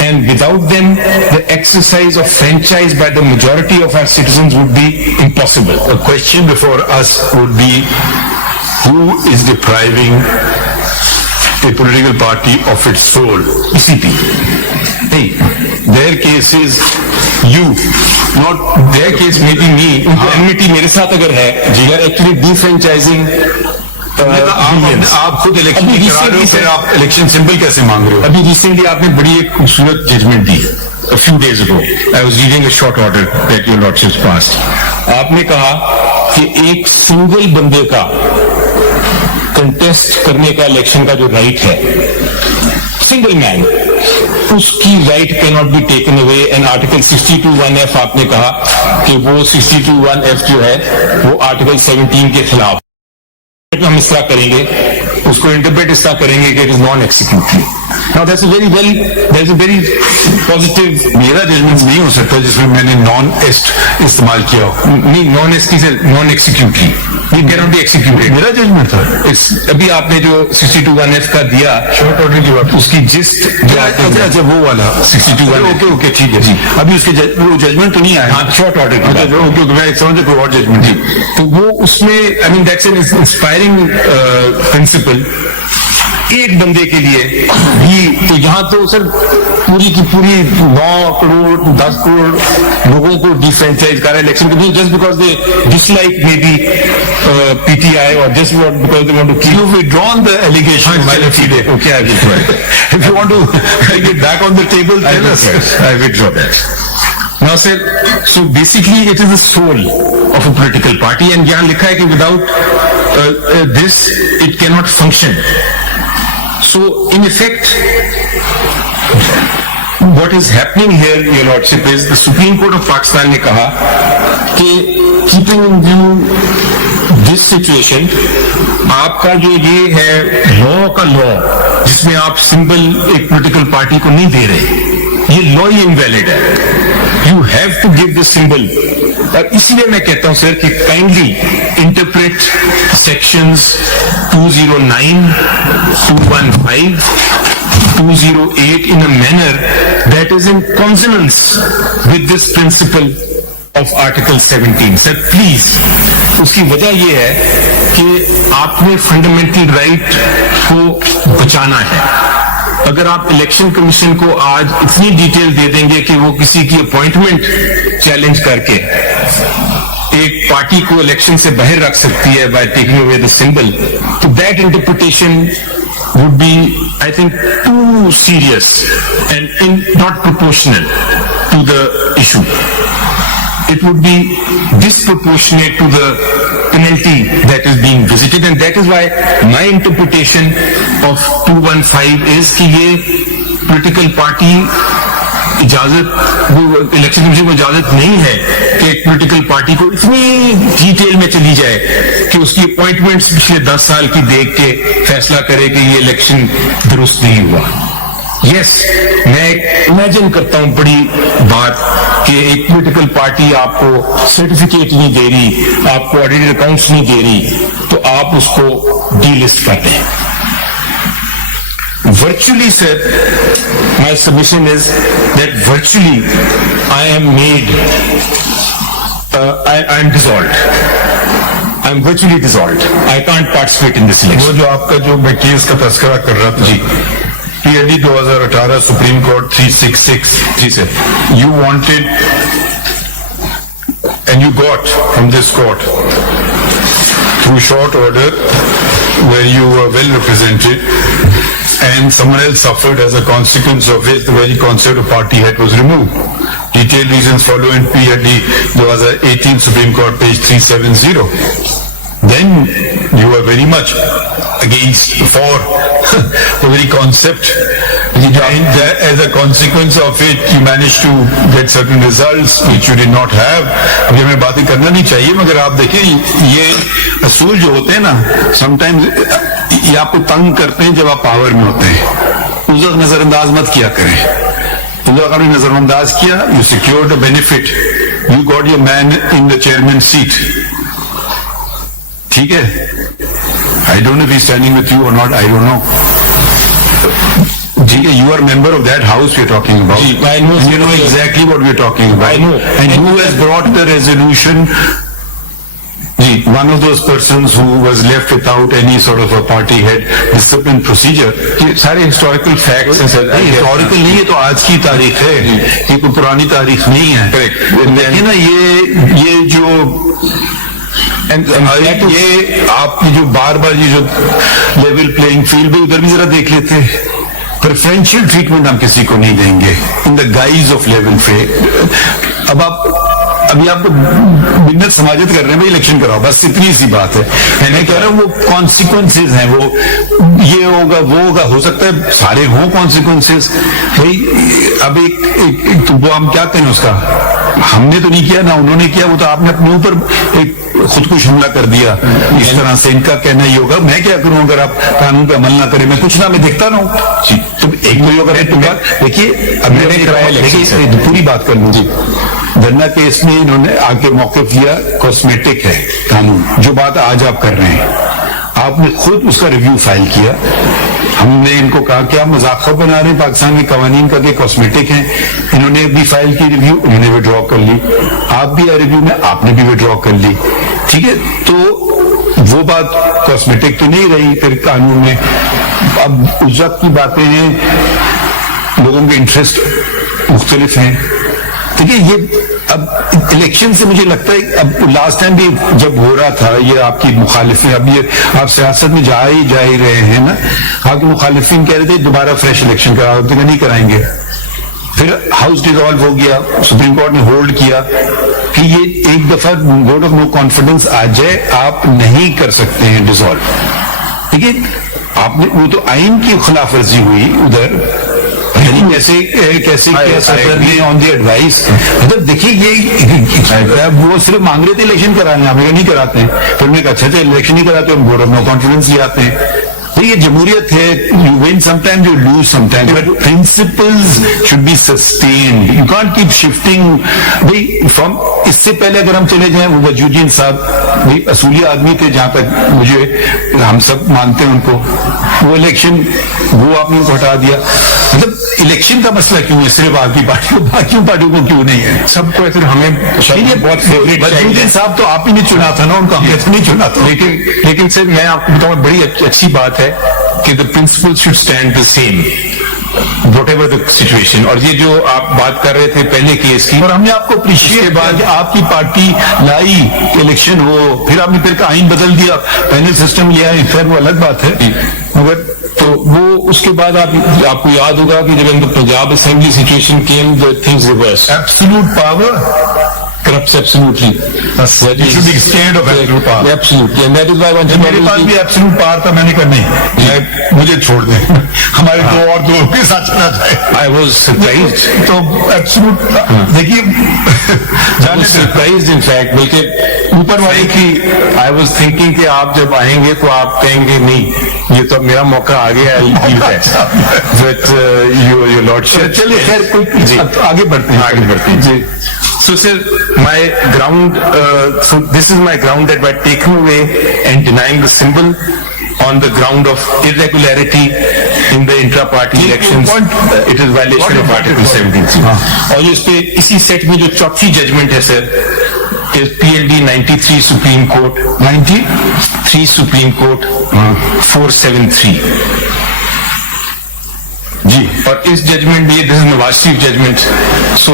And without them, the exercise of franchise by the majority of our citizens would be impossible. The question before us would be, who is depriving a political party of its soul? PCP. Hey, their case is you, not Their case may be me. उनको enmity मेरे साथ अगर है, they are actually defranchising. आप खुद election करा रहे हो, फिर आप इलेक्शन सिंबल कैसे मांग रहे हो? अभी रिसेंटली आपने बड़ी एक खूबसूरत जजमेंट दी, a few days ago. I was reading a short order that your lordship passed. आपने कहा कि एक सिंगल बंदे का कंटेस्ट करने का इलेक्शन का जो राइट है, सिंगल मैन, उसकी right can not be taken away. And article 62(1)(f) आपने कहा कि वो 62(1)(f) जो है वो आर्टिकल 17 के खिलाफ, हम इस तरह करेंगे, उसको इंटरप्रेट इस तरह करेंगे कि it is non executive. Now that's a very positive. मेरा जजमेंट नहीं हो सकता जिसमें मैंने नॉन एस्ट इस्तेमाल किया हो। नहीं, नॉन एस्ट से नॉन एक्सिक्यूटिव, ये कैन नॉट बी एक्सिक्यूटेड। मेरा जजमेंट था अभी आपने जो 62(1)(f) का दिया शॉर्ट ऑर्डर की बात, उसकी जिस्ट जो अच्छा वो वाला 62(1)(f) ओके ठीक है जी, अभी उसके वो जजमेंट तो नहीं आया। हाँ, शॉर्ट ऑर्डर की बात, ओके, मैं समझ कोई और जजमेंट जी, तो वो उसमें I mean that's an inspiring principle एक बंदे के लिए भी। तो यहाँ तो सर पूरी की पूरी 9 करोड़ 10 करोड़ लोगों को डिफ्रेंचाइज कर रहा है इलेक्शन के, just because they dislike may be PTI और just because they want to keep. You've withdrawn the allegation. Okay, I withdraw it. If you want to take it back on the table, tell us. I withdraw that. Now sir, so basically it is the soul of a political party, and यहाँ लिखा है कि without this it cannot function. So in effect, what is happening here, your lordship, is the Supreme Court of Pakistan ने कहा कि keeping in view this situation, आपका जो ये है लॉ का लॉ जिसमें आप सिंबल एक पॉलिटिकल पार्टी को नहीं दे रहे, ये लॉ ही इनवैलिड है। You have to give this symbol. और इसलिए मैं कहता हूं सर कि kindly interpret sections 209, 215, 208 in a manner that is in consonance with this principle of Article 17. Sir, please, उसकी वजह यह है कि आपने फंडामेंटल राइट کو بچانا ہے. اگر آپ الیکشن کمیشن کو آج اتنی ڈیٹیل دے دیں گے کہ وہ کسی کی اپوائنٹمنٹ چیلنج کر کے ایک پارٹی کو الیکشن سے باہر رکھ سکتی ہے by taking away the symbol, تو that interpretation would be, I think, too serious and not proportional to the issue. It would be disproportionate to the penalty that is being visited, and that is why my interpretation of 215 is कि ये political party इजाजत, वो election commission को इजाजत नहीं है कि एक पॉलिटिकल पार्टी को इतनी डिटेल में चली जाए कि उसकी अपॉइंटमेंट्स पिछले 10 साल की देख के फैसला करे कि ये इलेक्शन दुरुस्त नहीं हुआ. यस, मैं इमेजिन करता हूं बड़ी बात कि एक पॉलिटिकल पार्टी आपको सर्टिफिकेट नहीं दे रही, आपको ऑडिटेड अकाउंट्स नहीं दे रही, तो आप उसको डीलिस्ट कर दें. Virtually, sir, my submission is that virtually I am made, I am dissolved. I am virtually dissolved. I can't participate in this election. वो जो आपका जो मैं केस का तस्करा कर रहा था जी, PID 2018 सुप्रीम कोर्ट 366, जी sir, you wanted and you got from this court through short order where you were well represented, and someone else suffered as a consequence of it. The very concept of party head was removed. Detailed reasons follow in PID 2018 Supreme Court page 370. Then you were very much against, for the very concept, and as a consequence of it you managed to get certain results which you did not have. अभी हमें बातें करना नहीं चाहिए, मगर आप देखें ये असूल जो होते हैं ना, sometimes ये आपको तंग करते हैं जब आप पावर में होते हैं. उस वक्त नजरअंदाज मत किया करें. उस वक्त आपने नजरअंदाज किया, you secured a benefit, you got your man in the chairman seat. ठीक है, I don't know if he's standing with you or not, I don't know. ठीक है, you are member of that house we are talking about. I know, and you know exactly what we are talking about. I know. And who has brought the resolution? One of those persons who was left without any sort of a party head discipline procedure. ये सारे historical facts हैं sir. Historical नहीं है तो आज की तारीख है, ये कोई पुरानी तारीख नहीं है. लेकिन ना ये जो ये आपकी जो बार बार ये जो लेवल प्लेइंग फील्ड भी उधर भी जरा देख लेते हैं. प्रेफरेंशियल ट्रीटमेंट हम किसी को नहीं देंगे in the guys of level पे. अब अभी आप मिन्नत समाजत कर रहे हैं भाई इलेक्शन कराओ, बस इतनी सी बात है. मैं कह रहा हूँ वो कॉन्सिक्वेंसेज हैं, वो ये होगा वो होगा, हो सकता है सारे हों कॉन्सिक्वेंसेज भाई. अब एक तो वो हम क्या कहें उसका, हमने तो नहीं किया ना उन्होंने किया, वो तो आपने अपने ऊपर एक खुदकुश हमला कर दिया इस तरह से. इनका कहना ही होगा मैं क्या करूं अगर आप कानून पे अमल ना करें, मैं कुछ ना मैं देखता रहूं जी. तो एक तो होगा देखिए, अब मैंने पूरी बात कर लूं जी. धरना केस में इन्होंने आके मौक़िफ़ लिया कॉस्मेटिक है कानून, जो बात आज आप कर रहे हैं आपने खुद उसका रिव्यू फाइल किया. हमने इनको कहा कि आप मजाक बना रहे हैं पाकिस्तान के कवानीन का कि कॉस्मेटिक हैं. इन्होंने भी फाइल की रिव्यू, उन्होंने विड्रॉ कर ली. आप भी रिव्यू में आपने भी विड्रॉ कर ली. ठीक है, तो वो बात कॉस्मेटिक तो नहीं रही फिर कानून में. अब उस वक्त की बातें हैं, लोगों के इंटरेस्ट मुख्तलिफ हैं. ठीक है, ये अब इलेक्शन से मुझे लगता है, अब लास्ट टाइम भी जब हो रहा था ये आपकी मुखालिफिन, अब ये आप सियासत में जा ही रहे हैं ना, आपके मुखालिफिन कह रहे थे दोबारा फ्रेश इलेक्शन कराओ, तो नहीं कराएंगे. फिर हाउस डिसॉल्व हो गया, सुप्रीम कोर्ट ने होल्ड किया कि ये एक दफा वोट ऑफ नो कॉन्फिडेंस आ जाए, आप नहीं कर सकते हैं डिसॉल्व. ठीक है, आपने वो तो आइन की खिलाफ वर्जी हुई उधर, कैसे ऑन द एडवाइस. मतलब देखिए ये वो सिर्फ मांग रहे थे इलेक्शन कराने, आप नहीं कराते हैं. फिर उन्होंने कहा अच्छा इलेक्शन नहीं कराते, हम वोट ऑफ नो कॉन्फिडेंस ले आते हैं. तो ये जमहूरियत है, you win sometimes you lose sometimes, but principles should be sustained. You can't keep shifting भाई फ्रॉम. इससे पहले अगर हम चले जाएं, वो वजूद्दीन साहब भाई असूली आदमी थे जहां तक मुझे, हम सब मानते हैं उनको. वो इलेक्शन वो आपने उनको हटा दिया. मतलब इलेक्शन का मसला क्यों है सिर्फ आपकी पार्टी को, बाकी पार्टियों को क्यों नहीं है? सबको ऐसे हमें बहुत फेवरेट. वजूद्दीन साहब तो आप ही ने चुना था ना उनको, हमने नहीं चुना था. लेकिन सर मैं आपको बताऊं, बड़ी अच्छी बात है है कि the principles should stand the same whatever the situation. और ये जो आप बात कर रहे थे पहले केस की, और हमने आपको अप्रिशिएट बाद आपकी पार्टी लाई इलेक्शन हो, फिर आपने फिर आइन बदल दिया, पैनल सिस्टम लिया है, फिर वो अलग बात है, मगर तो वो उसके बाद आपको याद होगा कि जब in the Punjab assembly situation came the things reverse. Absolute power corrupts absolutely. It should be state of absolute power. Absolutely. And that is why once मेरे पास भी एब्सोल्यूट पावर था, मैंने कहा नहीं, मुझे छोड़ दें, हमारे दो के साथ चलना चाहिए. I was surprised. तो एब्सोल्यूट देखिए, I was surprised in fact, बल्कि ऊपर वाले की I was thinking कि आप जब आएंगे तो आप कहेंगे नहीं, ये तो मेरा मौका आ गया with your lordship. चलिए खैर कोई आगे बढ़ते हैं. जी. So sir, my ground, so this is my ground that by taking away and denying the symbol on the ground of irregularity in the intra-party elections, it is violation of Article 17. और इस पे इसी set में जो चौथी judgment है sir, is PLD 93 Supreme Court, 93 Supreme Court 473. जी. और इस जजमेंट में this is Nawaz Sharif judgment. So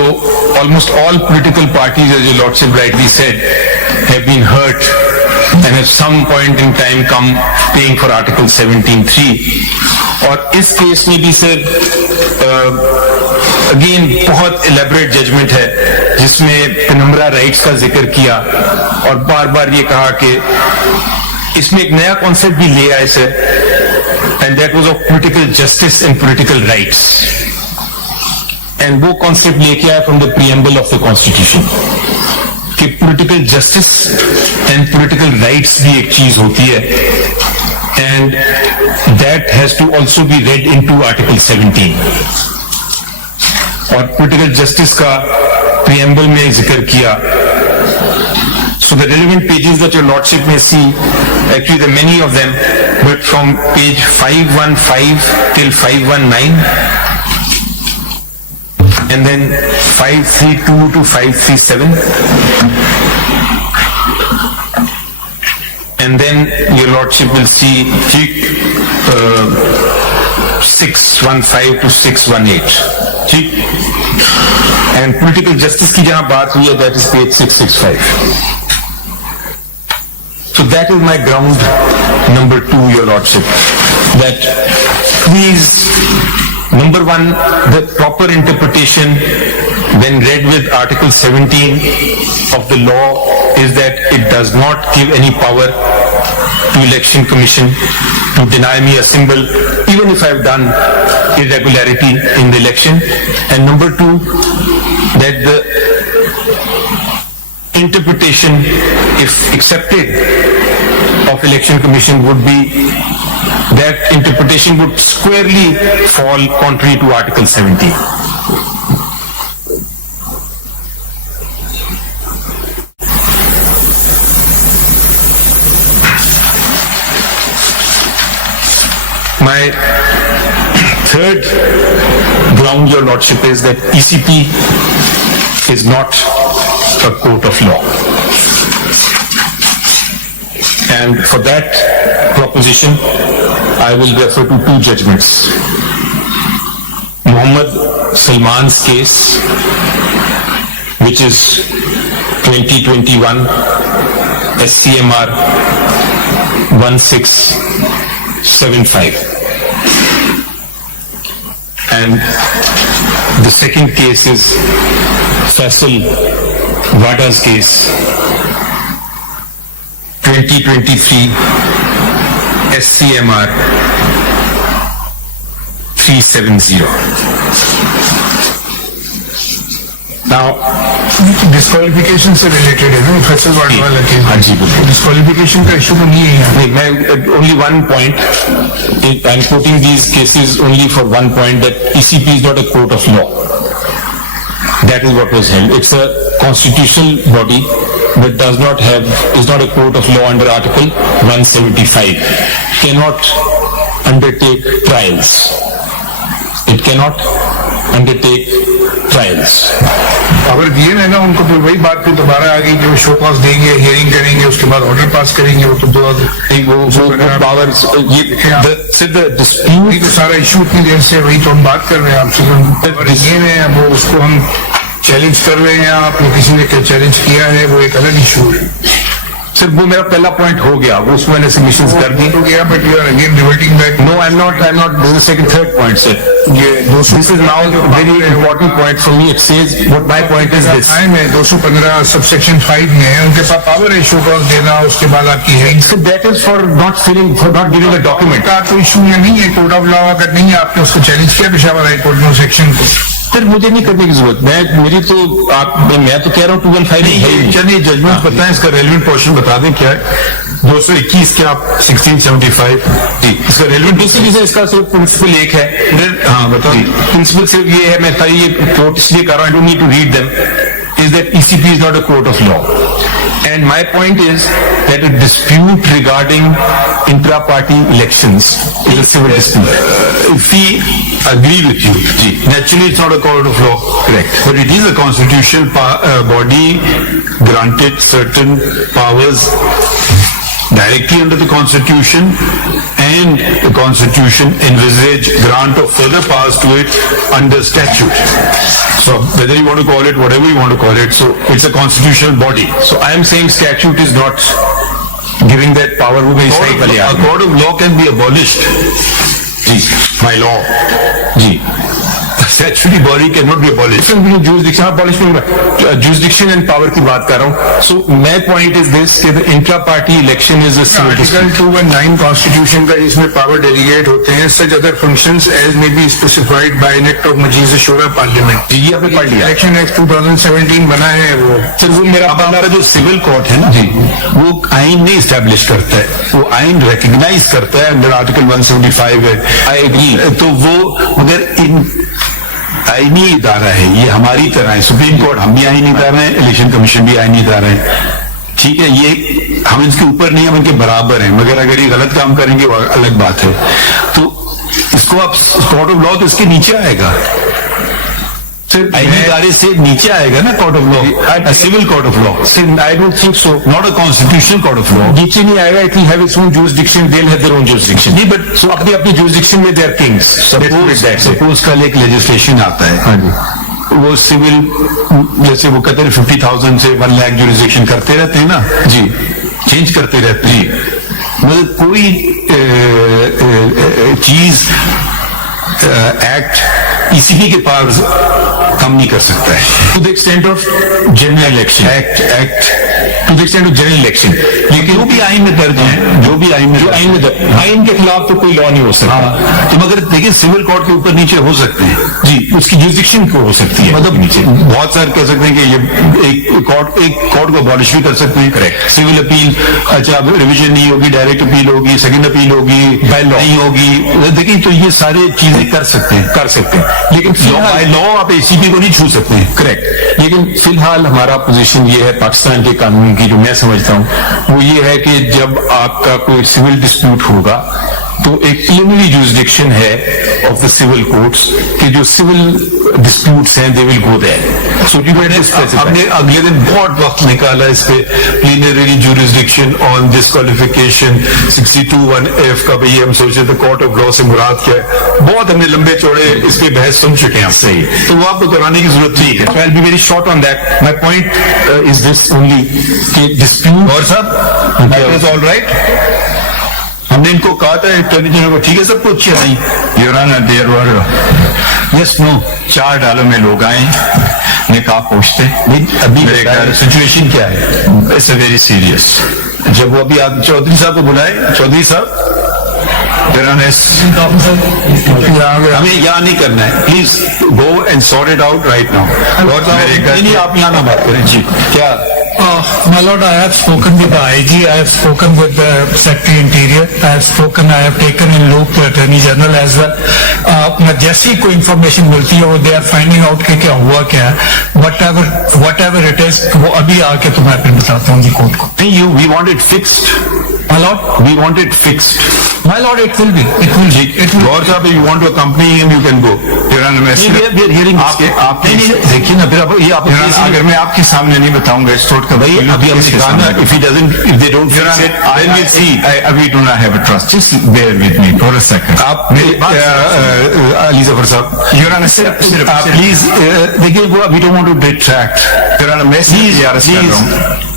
almost all political parties, as your lordship rightly said, have been hurt and at some point in time come paying for Article 17(3). और इस case में भी sir again बहुत elaborate judgement है जिसमें penumbra rights का जिक्र किया और बार बार ये कहा कि इसमें एक नया कॉन्सेप्ट भी ले आए sir, and that was of political justice and political rights. And वो concept लेके आया from the preamble of the constitution कि political justice and political rights भी एक चीज होती है, and that has to also be read into Article 17. और political justice का preamble में जिक्र किया. So the relevant pages that your lordship may see, actually there are many of them, but from page 515 till 519, and then 532 to 537, and then your lordship will see 615 to 618. And political justice की जहाँ बात हुई है, that is page 665. So that is my ground number 2, your lordship, that please, number 1, the proper interpretation when read with Article 17 of the law is that it does not give any power to Election Commission to deny me a symbol even if I have done irregularity in the election. And number 2, that the interpretation, if accepted, of Election Commission would be that interpretation would squarely fall contrary to Article 17. My third ground, your lordship, is that ECP is not a court of law. And for that proposition, I will refer to 2 judgments. Muhammad Salman's case, which is 2021 SCMR 1675. And the second case is Faisal case, 2023 SCMR 370. Now, disqualification से related है ना फैसल वाला case? हाँ जी बिल्कुल. Disqualification का issue तो नहीं है यहाँ. मैं only one point. I'm quoting these cases only for one point, that ECP is not a court of law. That is what was held. It's a constitutional body, but is not a court of law under Article 175. Cannot undertake trials. It cannot undertake trials. अगर दिए है ना उनको, तो वही बात फिर दोबारा आ गई कि वो शो कॉज देंगे, हियरिंग करेंगे, उसके बाद ऑर्डर पास करेंगे, वो तो दो पावर ये तो सारा इशू इतनी देर से वही तो हम बात कर रहे हैं आपसे, ये है वो उसको हम चैलेंज कर रहे हैं, आप किसी ने चैलेंज किया है, वो एक अलग इशू है। सर वो मेरा पहला पॉइंट हो गया, वो उसमें मैंने सबमिशंस कर दी हो गया, but you are again reverting back. No I am not this is second third point sir, ये this is now very important point for me. It says what my point is this, time है 215 subsection 5 में है, उनके पास power है show cause देना, उसके बाद आपकी है, that is for not giving a document का तो इशू नहीं है, कोर्ट ऑफ लॉ अगर नहीं है, आपने उसको चैलेंज किया पेशावर हाई कोर्ट में सेक्शन को, सर मुझे नहीं करने की जरूरत, मैं तो कह रहा हूँ 215 है। चलिए जजमेंट बताएं, इसका रेलिवेंट पोर्शन बता दें क्या है। 221 के आप 1675 जी, इसका रेलिवेंट बेसिकली इसका सिर्फ प्रिंसिपल एक है। हाँ बताइए। प्रिंसिपल सिर्फ ये है, मैं सारी ये कोर्ट इसलिए कर रहा हूँ, I don't need to read them, is that ECP is not a court of law. And my point is that a dispute regarding intra-party elections is a civil dispute. If we agree with you, naturally it's not a court of law. Correct. But it is a constitutional body granted certain powers directly under the Constitution, and the Constitution envisage grant of further powers to it under statute. So whether you want to call it whatever you want to call it, so it's a constitutional body. So I am saying statute is not giving that power. A court of law can be abolished by law. Statutory body cannot be abolished. Jurisdiction and power की बात कर रहा हूँ. So my point is this, कि the intra-party election is a civil Article dispute. 219 Constitution का जिसमें power delegate होते हैं, such other functions as may be specified by an act of Majlis Shura Parliament. ये आपने पढ़ लिया. Election Act 2017 बना है वो. सर वो मेरा हमारा जो सिविल कोर्ट है ना जी, वो आइन नहीं स्टैब्लिश करता है, वो आइन रिकग्नाइज करता है अंडर आर्टिकल 175 है। I agree. तो वो मगर आईनी इदारा है, ये हमारी तरह है, सुप्रीम कोर्ट हम भी आईनी इदारा है, इलेक्शन कमीशन भी आईनी इदारा है, ठीक है। ये हम इनके ऊपर नहीं, हम इनके बराबर हैं, मगर अगर ये गलत काम करेंगे वो अलग बात है। तो इसको आप कोर्ट ऑफ लॉ तो इसके नीचे आएगा, आईनी इदारे से नीचे आएगा ना court of law, civil court of law. I don't think so. Not a constitutional court of law. नीचे नहीं आएगा, it will have its own jurisdiction, they'll have their own jurisdiction. नहीं, बट So अपनी अपनी jurisdiction में there are things. Suppose कल एक legislation आता है, वो सिविल जैसे वो कहते हैं 50,000 से 1 लाख जुरिस्डिक्शन करते रहते हैं ना जी, चेंज करते रहते हैं, मतलब कोई चीज एक्ट ईसीपी के पास कम नहीं कर सकता है। To the extent of general election. Act To the extent of general election. लेकिन जो भी आइन में दर्ज है, जो भी आइन में आइन के खिलाफ तो कोई लॉ नहीं हो सकता। तो मगर देखिए सिविल कोर्ट के ऊपर नीचे हो सकते हैं जी, उसकी jurisdiction को हो सकती है मतलब नीचे। बहुत सारे कह सकते हैं कि ये एक कोर्ट को अबॉलिश भी कर सकते हैं। Correct. सिविल अपील, अच्छा रिवीजन नहीं होगी, डायरेक्ट अपील होगी, सेकंड अपील होगी, नहीं होगी, देखिए तो ये सारे चीजें कर सकते हैं, लेकिन बाय लॉ आप एसीपी को नहीं छू सकते हैं। करेक्ट। लेकिन फिलहाल हमारा पोजीशन ये है पाकिस्तान के कानून की, जो मैं समझता हूँ वो ये है कि जब आपका कोई सिविल डिस्प्यूट होगा तो एक प्रिलिमिनरी जुरिस्डिक्शन है ऑफ द सिविल कोर्ट्स कि जो सिविल डिस्प्यूट्स हैं दे विल गो देयर। सो हमने अगले दिन बहुत वक्त निकाला इस पे, plenary jurisdiction on disqualification 62(1)(f) का, भाई हम सोचे तो कोर्ट ऑफ लॉ से मुराद क्या है, बहुत हमने लंबे चौड़े इस पे बहस सुन चुके हैं। सही, तो वो आपको कराने की जरूरत नहीं है। I'll be very short on that. My point is this only कि dispute और साहब that is all right, हमने इनको कहा था अटॉर्नी जनरल को, ठीक है सब कुछ अच्छा नहीं, your honour there were yes no 4 डालों में लोग आए, निकाह पहुंचते, अभी सिचुएशन क्या है, इट्स वेरी सीरियस। जब वो अभी आप चौधरी साहब को बुलाए, चौधरी साहब हमें यहाँ नहीं करना है, please go and sort it out right now. और नहीं आप यहाँ ना बात करें जी। क्या My lord, I have spoken with the IG, I have spoken with the Secretary Interior, I have taken in loop the Attorney General as well. जैसी कोई इंफॉर्मेशन मिलती है वो they are finding out कि क्या हुआ क्या है, whatever it is, वो अभी आके तो मैं फिर बताता हूँ जी कोर्ट को। we want it fixed. My lord, we want it fixed. My lord, it will be. Lord साहब, if you want to accompany him, you can go. देखिए ना, फिर आप ये आप अगर मैं आपके सामने नहीं बताऊंगा इस कोर्ट का, भाई अभी हमने कहा ना, if he doesn't, if they don't fix it, I will see. We do not have a trust. Just bear with me for a second. आप अली जफर साहब, प्लीज देखिए, we don't want to detract. मैं अर्ज कर रहा हूँ